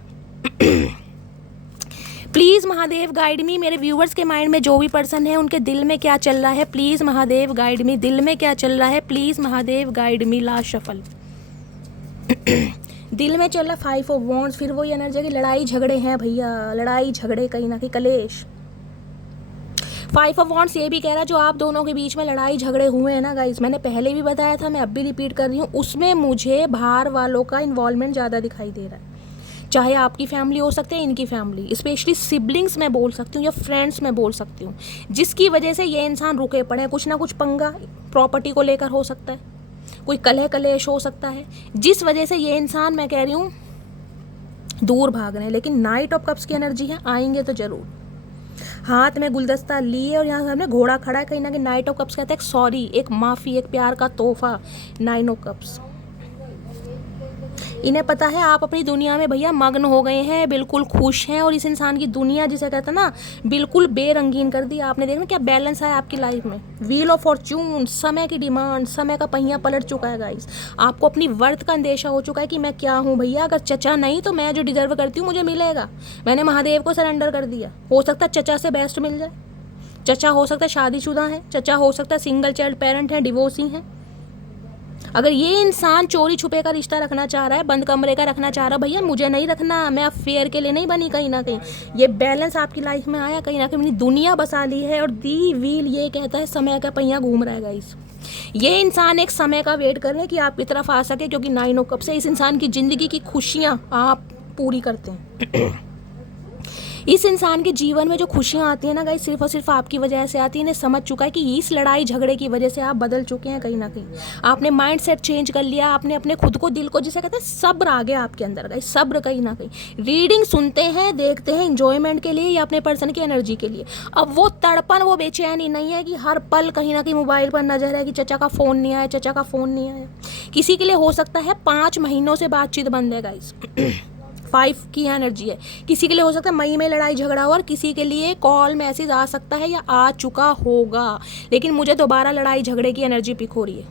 Please Mahadev guide me. मेरे व्यूवर्स के माइंड में जो भी पर्सन है उनके दिल में क्या चल रहा है, प्लीज़ महादेव गाइड मी। दिल में क्या चल रहा है, please Mahadev guide me. Last shuffle. दिल में चल रहा 5 ऑफ वॉन्ड्स, फिर वही एनर्जी की लड़ाई झगड़े हैं भैया, लड़ाई झगड़े कहीं ना कहीं, कलेश। 5 ऑफ वॉन्ड्स ये भी कह रहा है जो आप दोनों के बीच में लड़ाई झगड़े हुए हैं ना गाइस, मैंने पहले भी बताया था, मैं अब भी रिपीट कर रही हूँ, उसमें मुझे बाहर वालों का इन्वॉल्वमेंट ज़्यादा दिखाई दे रहा है। चाहे आपकी फैमिली हो सकती है, इनकी फैमिली, स्पेशली सिबलिंग्स में बोल सकती हूँ या फ्रेंड्स में बोल सकती हूँ, जिसकी वजह से ये इंसान रुके पड़े हैं। कुछ ना कुछ पंगा प्रॉपर्टी को लेकर हो सकता है, कोई कलह कलेश हो सकता है, जिस वजह से ये इंसान, मैं कह रही हूँ, दूर भाग रहे हैं। लेकिन नाइट ऑफ कप्स की एनर्जी है, आएंगे तो जरूर। हाथ में गुलदस्ता लिए और यहाँ सामने घोड़ा खड़ा है, कहीं ना कहीं नाइट ऑफ कप्स कहते हैं सॉरी, एक माफ़ी, एक प्यार का तोहफा। 9 ऑफ कप्स, इन्हें पता है आप अपनी दुनिया में भैया मग्न हो गए हैं, बिल्कुल खुश हैं, और इस इंसान की दुनिया जिसे कहते हैं ना बिल्कुल बेरंगीन कर दी आपने। देखना क्या बैलेंस है आपकी लाइफ में, व्हील ऑफ फॉर्च्यून, समय की डिमांड, समय का पहिया पलट चुका है गाइस। आपको अपनी वर्थ का अंदेशा हो चुका है कि मैं क्या हूँ भैया, अगर चचा नहीं तो मैं जो डिजर्व करती हूँ मुझे मिलेगा। मैंने महादेव को सरेंडर कर दिया, हो सकता है चचा से बेस्ट मिल जाए। चचा हो सकता है शादीशुदा है, चचा हो सकता है सिंगल चाइल्ड पेरेंट है, डिवोर्सी हैं। अगर ये इंसान चोरी छुपे का रिश्ता रखना चाह रहा है, बंद कमरे का रखना चाह रहा है, भैया मुझे नहीं रखना, मैं अफेयर के लिए नहीं बनी कहीं ना कहीं। ये बैलेंस आपकी लाइफ में आया, कहीं ना कहीं मैंने दुनिया बसा ली है, और दी व्हील ये कहता है समय का पहिया घूम रहा है गाइस। ये इंसान एक समय का वेट कर रहे हैं कि आपकी तरफ आ सके, क्योंकि 9 ऑफ कप्स से इस इंसान की ज़िंदगी की खुशियाँ आप पूरी करते हैं। इस इंसान के जीवन में जो खुशियाँ आती हैं ना गाइस, सिर्फ और सिर्फ आपकी वजह से आती है। इन्हें समझ चुका है कि इस लड़ाई झगड़े की वजह से आप बदल चुके हैं कहीं ना कहीं, आपने माइंड सेट चेंज कर लिया, आपने अपने खुद को, दिल को, जिसे कहते हैं सब्र आ गया आपके अंदर गाइस, सब्र कहीं ना कहीं। रीडिंग सुनते हैं, देखते हैं इंजॉयमेंट के लिए या अपने पर्सन की एनर्जी के लिए। अब वो तड़पन, वो बेचैनी नहीं है कि हर पल कहीं ना कहीं मोबाइल पर नजर है कि चचा का फ़ोन नहीं आया, चचा का फ़ोन नहीं आया। किसी के लिए हो सकता है 5 महीनों से बातचीत बंद है गाइस। 5 की एनर्जी है। किसी के लिए हो सकता है मई में लड़ाई झगड़ा हो, और किसी के लिए कॉल मैसेज आ सकता है या आ चुका होगा, लेकिन मुझे दोबारा लड़ाई झगड़े की एनर्जी पिक हो रही है।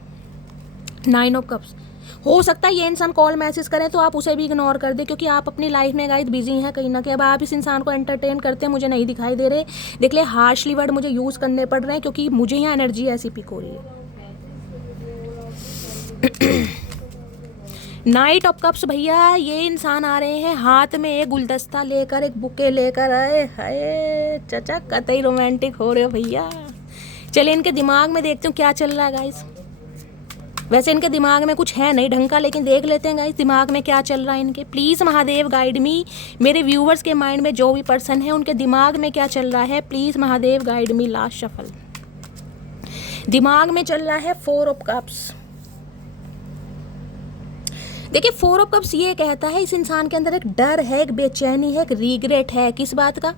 9 ऑफ कप्स, हो सकता है ये इंसान कॉल मैसेज करें तो आप उसे भी इग्नोर कर दें, क्योंकि आप अपनी लाइफ में गाइस बिजी हैं कहीं ना कहीं। अब आप इस इंसान को एंटरटेन करते हैं, मुझे नहीं दिखाई दे रहे। देख ले, हार्शली वर्ड मुझे यूज़ करने पड़ रहे हैं, क्योंकि मुझे यहाँ एनर्जी ऐसी पिक हो रही है। नाइट ऑफ कप्स भैया, ये इंसान आ रहे हैं हाथ में एक गुलदस्ता लेकर, एक बुके लेकर आए। हाय चचा कतई रोमांटिक हो रहे हो भैया। चलिए इनके दिमाग में देखते हूँ क्या चल रहा है गाइस। वैसे इनके दिमाग में कुछ है नहीं ढंग का, लेकिन देख लेते हैं गाइस दिमाग में क्या चल रहा है इनके। Please Mahadev guide me. मेरे व्यूवर्स के माइंड में जो भी पर्सन है उनके दिमाग में क्या चल रहा है, please Mahadev guide me. Last shuffle, दिमाग में चल रहा है 4 ऑफ कप्स। देखिए, फोर ऑफ कप्स ये कहता है इस इंसान के अंदर एक डर है, एक बेचैनी है, एक रिग्रेट है। किस बात का?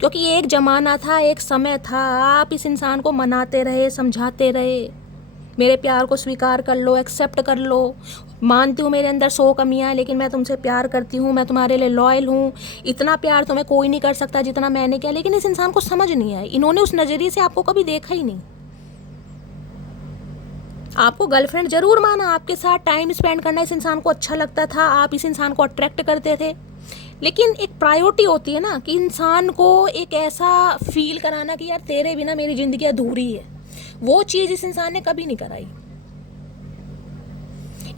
क्योंकि एक जमाना था, एक समय था, आप इस इंसान को मनाते रहे, समझाते रहे, मेरे प्यार को स्वीकार कर लो, एक्सेप्ट कर लो, मानती हूँ मेरे अंदर 100 कमियाँ हैं, लेकिन मैं तुमसे प्यार करती हूँ, मैं तुम्हारे लिए लॉयल हूँ, इतना प्यार तुम्हें कोई नहीं कर सकता जितना मैंने किया। लेकिन इस इंसान को समझ नहीं आई, इन्होंने उस नज़रिए से आपको कभी देखा ही नहीं। आपको गर्लफ्रेंड जरूर माना, आपके साथ टाइम स्पेंड करना इस इंसान को अच्छा लगता था, आप इस इंसान को अट्रैक्ट करते थे, लेकिन एक प्रायोरिटी होती है ना कि इंसान को एक ऐसा फील कराना कि यार तेरे बिना मेरी ज़िंदगी अधूरी है। वो चीज़ इस इंसान ने कभी नहीं कराई।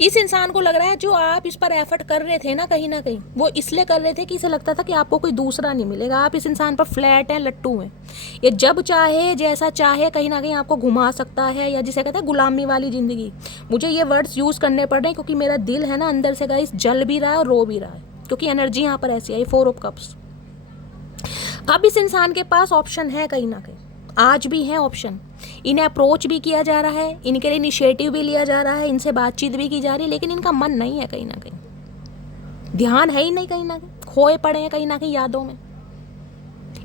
इस इंसान को लग रहा है जो आप इस पर एफर्ट कर रहे थे ना कहीं वो इसलिए कर रहे थे कि इसे लगता था कि आपको कोई दूसरा नहीं मिलेगा। आप इस इंसान पर फ्लैट हैं, लट्टू हैं, ये जब चाहे जैसा चाहे कहीं ना कहीं आपको घुमा सकता है, या जिसे कहते हैं गुलामी वाली ज़िंदगी। मुझे ये वर्ड्स यूज़ करने पड़ रहे हैं क्योंकि मेरा दिल है ना अंदर से गाइस जल भी रहा है और रो भी रहा है, क्योंकि एनर्जी यहाँ पर ऐसी है। Four of cups. अब इस इंसान के पास ऑप्शन है, कहीं ना कहीं आज भी है ऑप्शन। इन्हें अप्रोच भी किया जा रहा है, इनके लिए इनिशिएटिव भी लिया जा रहा है, इनसे बातचीत भी की जा रही है, लेकिन इनका मन नहीं है, कहीं ना कहीं ध्यान है ही नहीं, कहीं ना कहीं खोए पड़े हैं कहीं ना कहीं यादों में।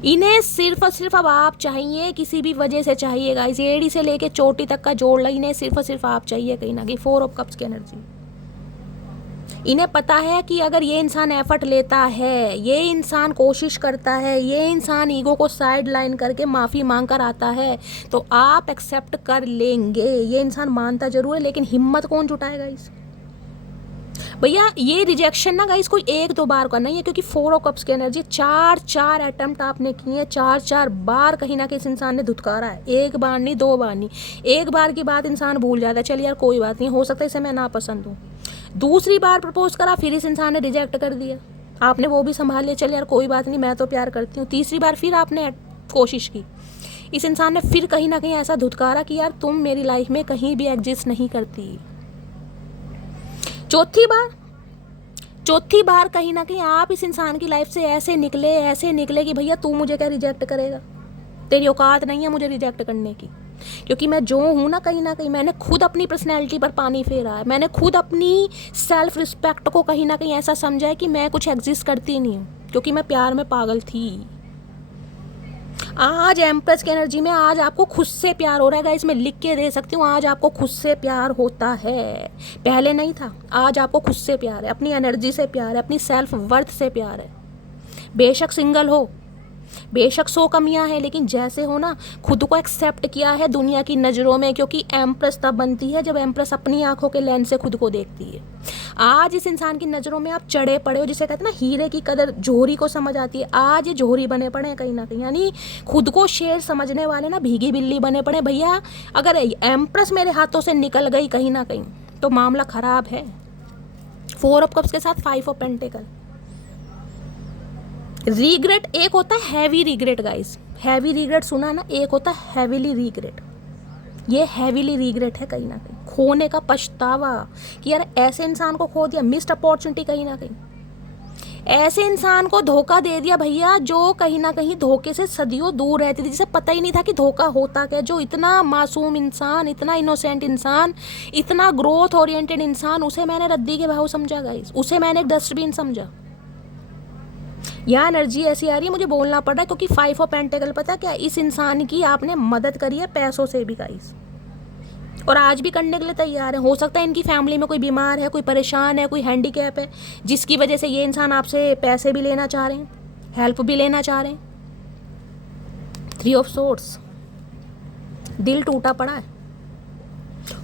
इन्हें सिर्फ और सिर्फ अब आप चाहिए, किसी भी वजह से चाहिएगा, इस एड़ी से लेके चोटी तक का जोड़ ला, इन्हें सिर्फ और सिर्फ आप चाहिए कहीं ना कहीं। फोर ऑफ कप्स की एनर्जी। इन्हें पता है कि अगर ये इंसान एफर्ट लेता है, ये इंसान कोशिश करता है, ये इंसान ईगो को साइड लाइन करके माफ़ी मांग कर आता है तो आप एक्सेप्ट कर लेंगे। ये इंसान मानता जरूर है, लेकिन हिम्मत कौन जुटाएगा इस भैया। ये रिजेक्शन ना गाइस कोई एक दो बार का नहीं है, क्योंकि फोर ऑफ कप्स की एनर्जी 4 अटेम्प्ट आपने किए, 4 बार कहीं ना कहीं इस इंसान ने धुतकारा है। एक बार नहीं, 2 बार नहीं, एक बार की बात इंसान भूल जाता है, चल यार कोई बात नहीं, हो सकता है इसे मैं नापसंद हूँ। दूसरी बार प्रपोज करा, फिर इस इंसान ने रिजेक्ट कर दिया, आपने वो भी संभाल लिया, चल यार कोई बात नहीं, मैं तो प्यार करती हूँ। तीसरी बार फिर आपने कोशिश की, इस इंसान ने फिर कहीं ना कहीं ऐसा धुतकारा कि यार तुम मेरी लाइफ में कहीं भी एग्जिस्ट नहीं करती। चौथी बार कहीं ना कहीं आप इस इंसान की लाइफ से ऐसे निकले कि भैया तू मुझे क्या रिजेक्ट करेगा, तेरी औकात नहीं है मुझे रिजेक्ट करने की, क्योंकि मैं जो हूँ ना कहीं मैंने खुद अपनी पर्सनैलिटी पर पानी फेरा है, मैंने खुद अपनी सेल्फ रिस्पेक्ट को कहीं ना कहीं ऐसा समझा है कि मैं कुछ एग्जिस्ट करती नहीं हूँ, क्योंकि मैं प्यार में पागल थी। आज एम्प्रेस की एनर्जी में आज आपको खुद से प्यार हो रहा है गाइस, मैं लिख के दे सकती हूँ, आज आपको खुद से प्यार होता है, पहले नहीं था। आज आपको खुद से प्यार है, अपनी एनर्जी से प्यार है, अपनी सेल्फ वर्थ से प्यार है। बेशक सिंगल हो, बेशक 100 कमियां हैं, लेकिन जैसे हो ना खुद को एक्सेप्ट किया है दुनिया की नज़रों में, क्योंकि एम्प्रेस तब बनती है जब एम्प्रेस अपनी आंखों के लेंस से खुद को देखती है। आज इस इंसान की नज़रों में आप चढ़े पड़े हो, जिसे कहते हैं ना हीरे की कदर जोहरी को समझ आती है, आज ये जोहरी बने पड़े हैं कहीं ना कहीं, यानी खुद को शेर समझने वाले ना भीगी बिल्ली बने पड़े। भैया अगर एम्प्रेस मेरे हाथों से निकल गई कहीं ना कहीं तो मामला ख़राब है। 4 ऑफ कप्स के साथ 5 ऑफ पेंटिकल। रिग्रेट एक होता है heavy regret guys, heavy regret सुना ना, एक होता है हैवीली रिग्रेट। ये हैवीली रिग्रेट है कहीं ना कहीं, खोने का पछतावा कि यार ऐसे इंसान को खो दिया, मिस्ड अपॉर्चुनिटी कहीं ना कहीं, ऐसे इंसान को धोखा दे दिया भैया जो कहीं ना कहीं धोखे से सदियों दूर रहती थी, जिसे पता ही नहीं था कि धोखा होता क्या। जो इतना मासूम इंसान, इतना इनोसेंट इंसान, इतना ग्रोथ ओरिएंटेड इंसान, उसे मैंने रद्दी के भाव समझा गाइस, उसे मैंने एक डस्टबिन समझा। यहाँ एनर्जी ऐसी आ रही है, मुझे बोलना पड़ रहा है क्योंकि 5 ऑफ पेंटिकल पता क्या, इस इंसान की आपने मदद करी है पैसों से भी गाइस, और आज भी करने के लिए तैयार है। हो सकता है इनकी फैमिली में कोई बीमार है, कोई परेशान है, कोई हैंडीकैप है, जिसकी वजह से ये इंसान आपसे पैसे भी लेना चाह रहे हैं, हेल्प भी लेना चाह रहे हैं। 3 ऑफ सोर्ड्स, दिल टूटा पड़ा है।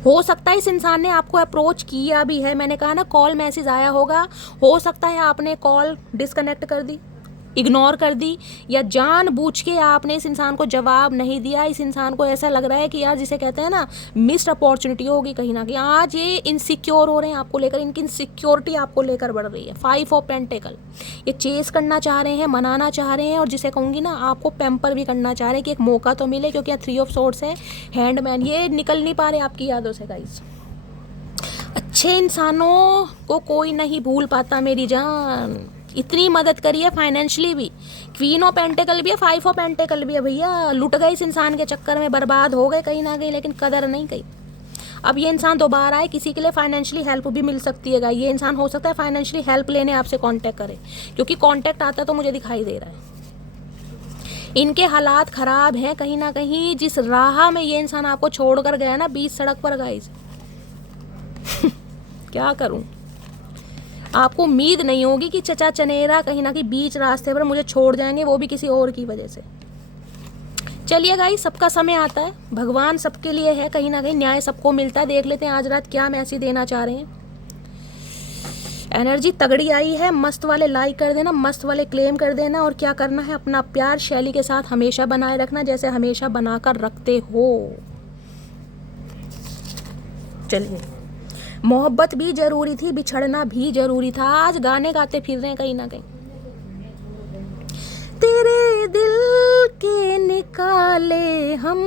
हो सकता है इस इंसान ने आपको अप्रोच किया भी है, मैंने कहा ना कॉल मैसेज आया होगा, हो सकता है आपने कॉल डिस्कनेक्ट कर दी, इग्नोर कर दी, या जानबूझ के आपने इस इंसान को जवाब नहीं दिया। इस इंसान को ऐसा लग रहा है कि यार जिसे कहते हैं ना मिस्ड अपॉर्चुनिटी होगी कहीं ना कहीं। आज ये इनसिक्योर हो रहे हैं आपको लेकर, इनकी इनसिक्योरिटी आपको लेकर बढ़ रही है। 5 ऑफ पेंटिकल, ये चेस करना चाह रहे हैं, मनाना चाह रहे हैं, और जिसे कहूँगी ना आपको पैम्पर भी करना चाह रहे हैं कि एक मौका तो मिले, क्योंकि यहाँ 3 ऑफ सोर्ड्स है, हैंडमैन, ये निकल नहीं पा रहे आपकी यादों से गाइस। अच्छे इंसानों को कोई नहीं भूल पाता मेरी जान, इतनी मदद करी है फाइनेंशियली भी। क्वीन ऑफ पेंटिकल भी है, 5 ऑफ पेंटिकल भी है भैया, लुट गए इस इंसान के चक्कर में, बर्बाद हो गए कहीं ना कहीं, लेकिन कदर नहीं गई। अब ये इंसान दोबारा आए, किसी के लिए फाइनेंशियली हेल्प भी मिल सकती है गाइस। ये इंसान हो सकता है फाइनेंशियली हेल्प लेने आपसे कांटेक्ट करे, क्योंकि कांटेक्ट आता तो मुझे दिखाई दे रहा है। इनके हालात ख़राब हैं कहीं ना कहीं, जिस राह में ये इंसान आपको छोड़कर गया ना, बीच सड़क पर गाइस। क्या करूं, आपको उम्मीद नहीं होगी कि चचा चनेरा कहीं ना कहीं बीच रास्ते पर मुझे छोड़ जाएंगे, वो भी किसी और की वजह से। चलिए गाइस, सबका समय आता है, भगवान सबके लिए है, कहीं ना कहीं न्याय सबको मिलता है। देख लेते हैं आज रात क्या मैसेज देना चाह रहे हैं। एनर्जी तगड़ी आई है, मस्त वाले लाइक कर देना, मस्त वाले क्लेम कर देना, और क्या करना है, अपना प्यार शैली के साथ हमेशा बनाए रखना, जैसे हमेशा बनाकर रखते हो। चलिए, मोहब्बत भी जरूरी थी, बिछड़ना भी जरूरी था। आज गाने गाते फिर रहे हैं कहीं ना कहीं। तेरे दिल के निकाले हम,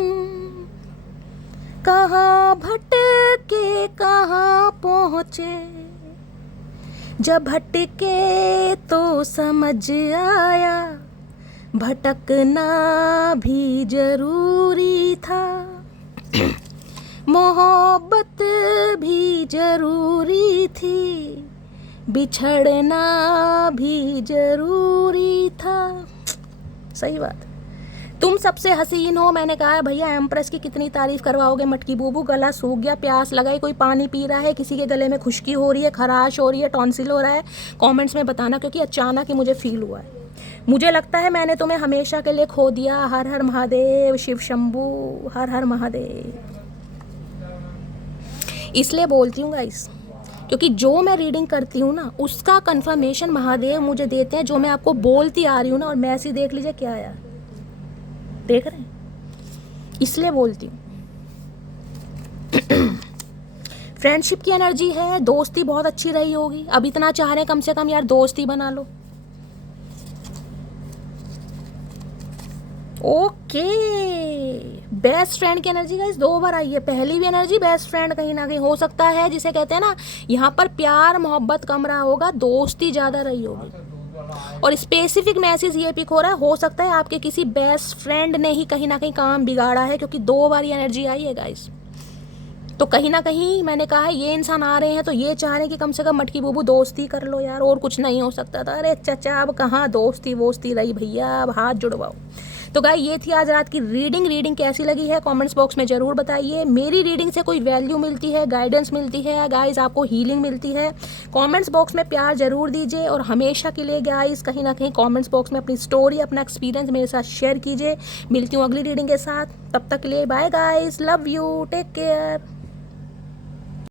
कहाँ भटके कहाँ पहुँचे, जब भटके तो समझ आया भटकना भी जरूरी था, मोहब्बत भी जरूरी थी, बिछड़ना भी जरूरी था। सही बात। तुम सबसे हसीन हो, मैंने कहा है भैया, एम्प्रेस की कितनी तारीफ करवाओगे। मटकी बूबू, गला सूख गया, प्यास लगाई, कोई पानी पी रहा है, किसी के गले में खुश्की हो रही है, खराश हो रही है, टॉन्सिल हो रहा है, कमेंट्स में बताना, क्योंकि अचानक ही मुझे फील हुआ है। मुझे लगता है मैंने तुम्हें हमेशा के लिए खो दिया। हर हर महादेव, शिव शंभू, हर हर महादेव। इसलिए बोलती हूँ गाइस, क्योंकि जो मैं रीडिंग करती हूँ ना, उसका कंफर्मेशन महादेव मुझे देते हैं। जो मैं आपको बोलती आ रही हूँ ना, और मैसेज देख लीजिए क्या आया, देख रहे हैं, इसलिए बोलती हूँ। फ्रेंडशिप की एनर्जी है, दोस्ती बहुत अच्छी रही होगी। अब इतना चाह रहे हैं कम से कम यार दोस्ती बना लो। ओके, बेस्ट फ्रेंड की एनर्जी गाइस 2 बार आई है। पहली भी एनर्जी बेस्ट फ्रेंड कहीं ना कहीं हो सकता है, जिसे कहते हैं ना, यहाँ पर प्यार मोहब्बत कम रहा होगा, दोस्ती ज़्यादा रही होगी। और स्पेसिफिक मैसेज ये पिक हो रहा है, हो सकता है आपके किसी बेस्ट फ्रेंड ने ही कहीं ना कहीं काम बिगाड़ा है, क्योंकि 2 बार ये एनर्जी आई है गाइस। तो कहीं ना कहीं मैंने कहा है, ये इंसान आ रहे हैं तो ये चाह रहे हैं कि कम से कम मटकी बूबू दोस्ती कर लो यार, और कुछ नहीं हो सकता था। अरे चचा, अब कहाँ दोस्ती वोस्ती रही भैया, अब हाथ जुड़वाओ। तो गाइस, ये थी आज रात की रीडिंग कैसी लगी है कमेंट्स बॉक्स में ज़रूर बताइए। मेरी रीडिंग से कोई वैल्यू मिलती है, गाइडेंस मिलती है गाइस, आपको हीलिंग मिलती है, कमेंट्स बॉक्स में प्यार ज़रूर दीजिए। और हमेशा के लिए गाइस, कहीं ना कहीं कमेंट्स बॉक्स में अपनी स्टोरी, अपना एक्सपीरियंस मेरे साथ शेयर कीजिए। मिलती हूँ अगली रीडिंग के साथ, तब तक के लिए bye guys, love you, take care.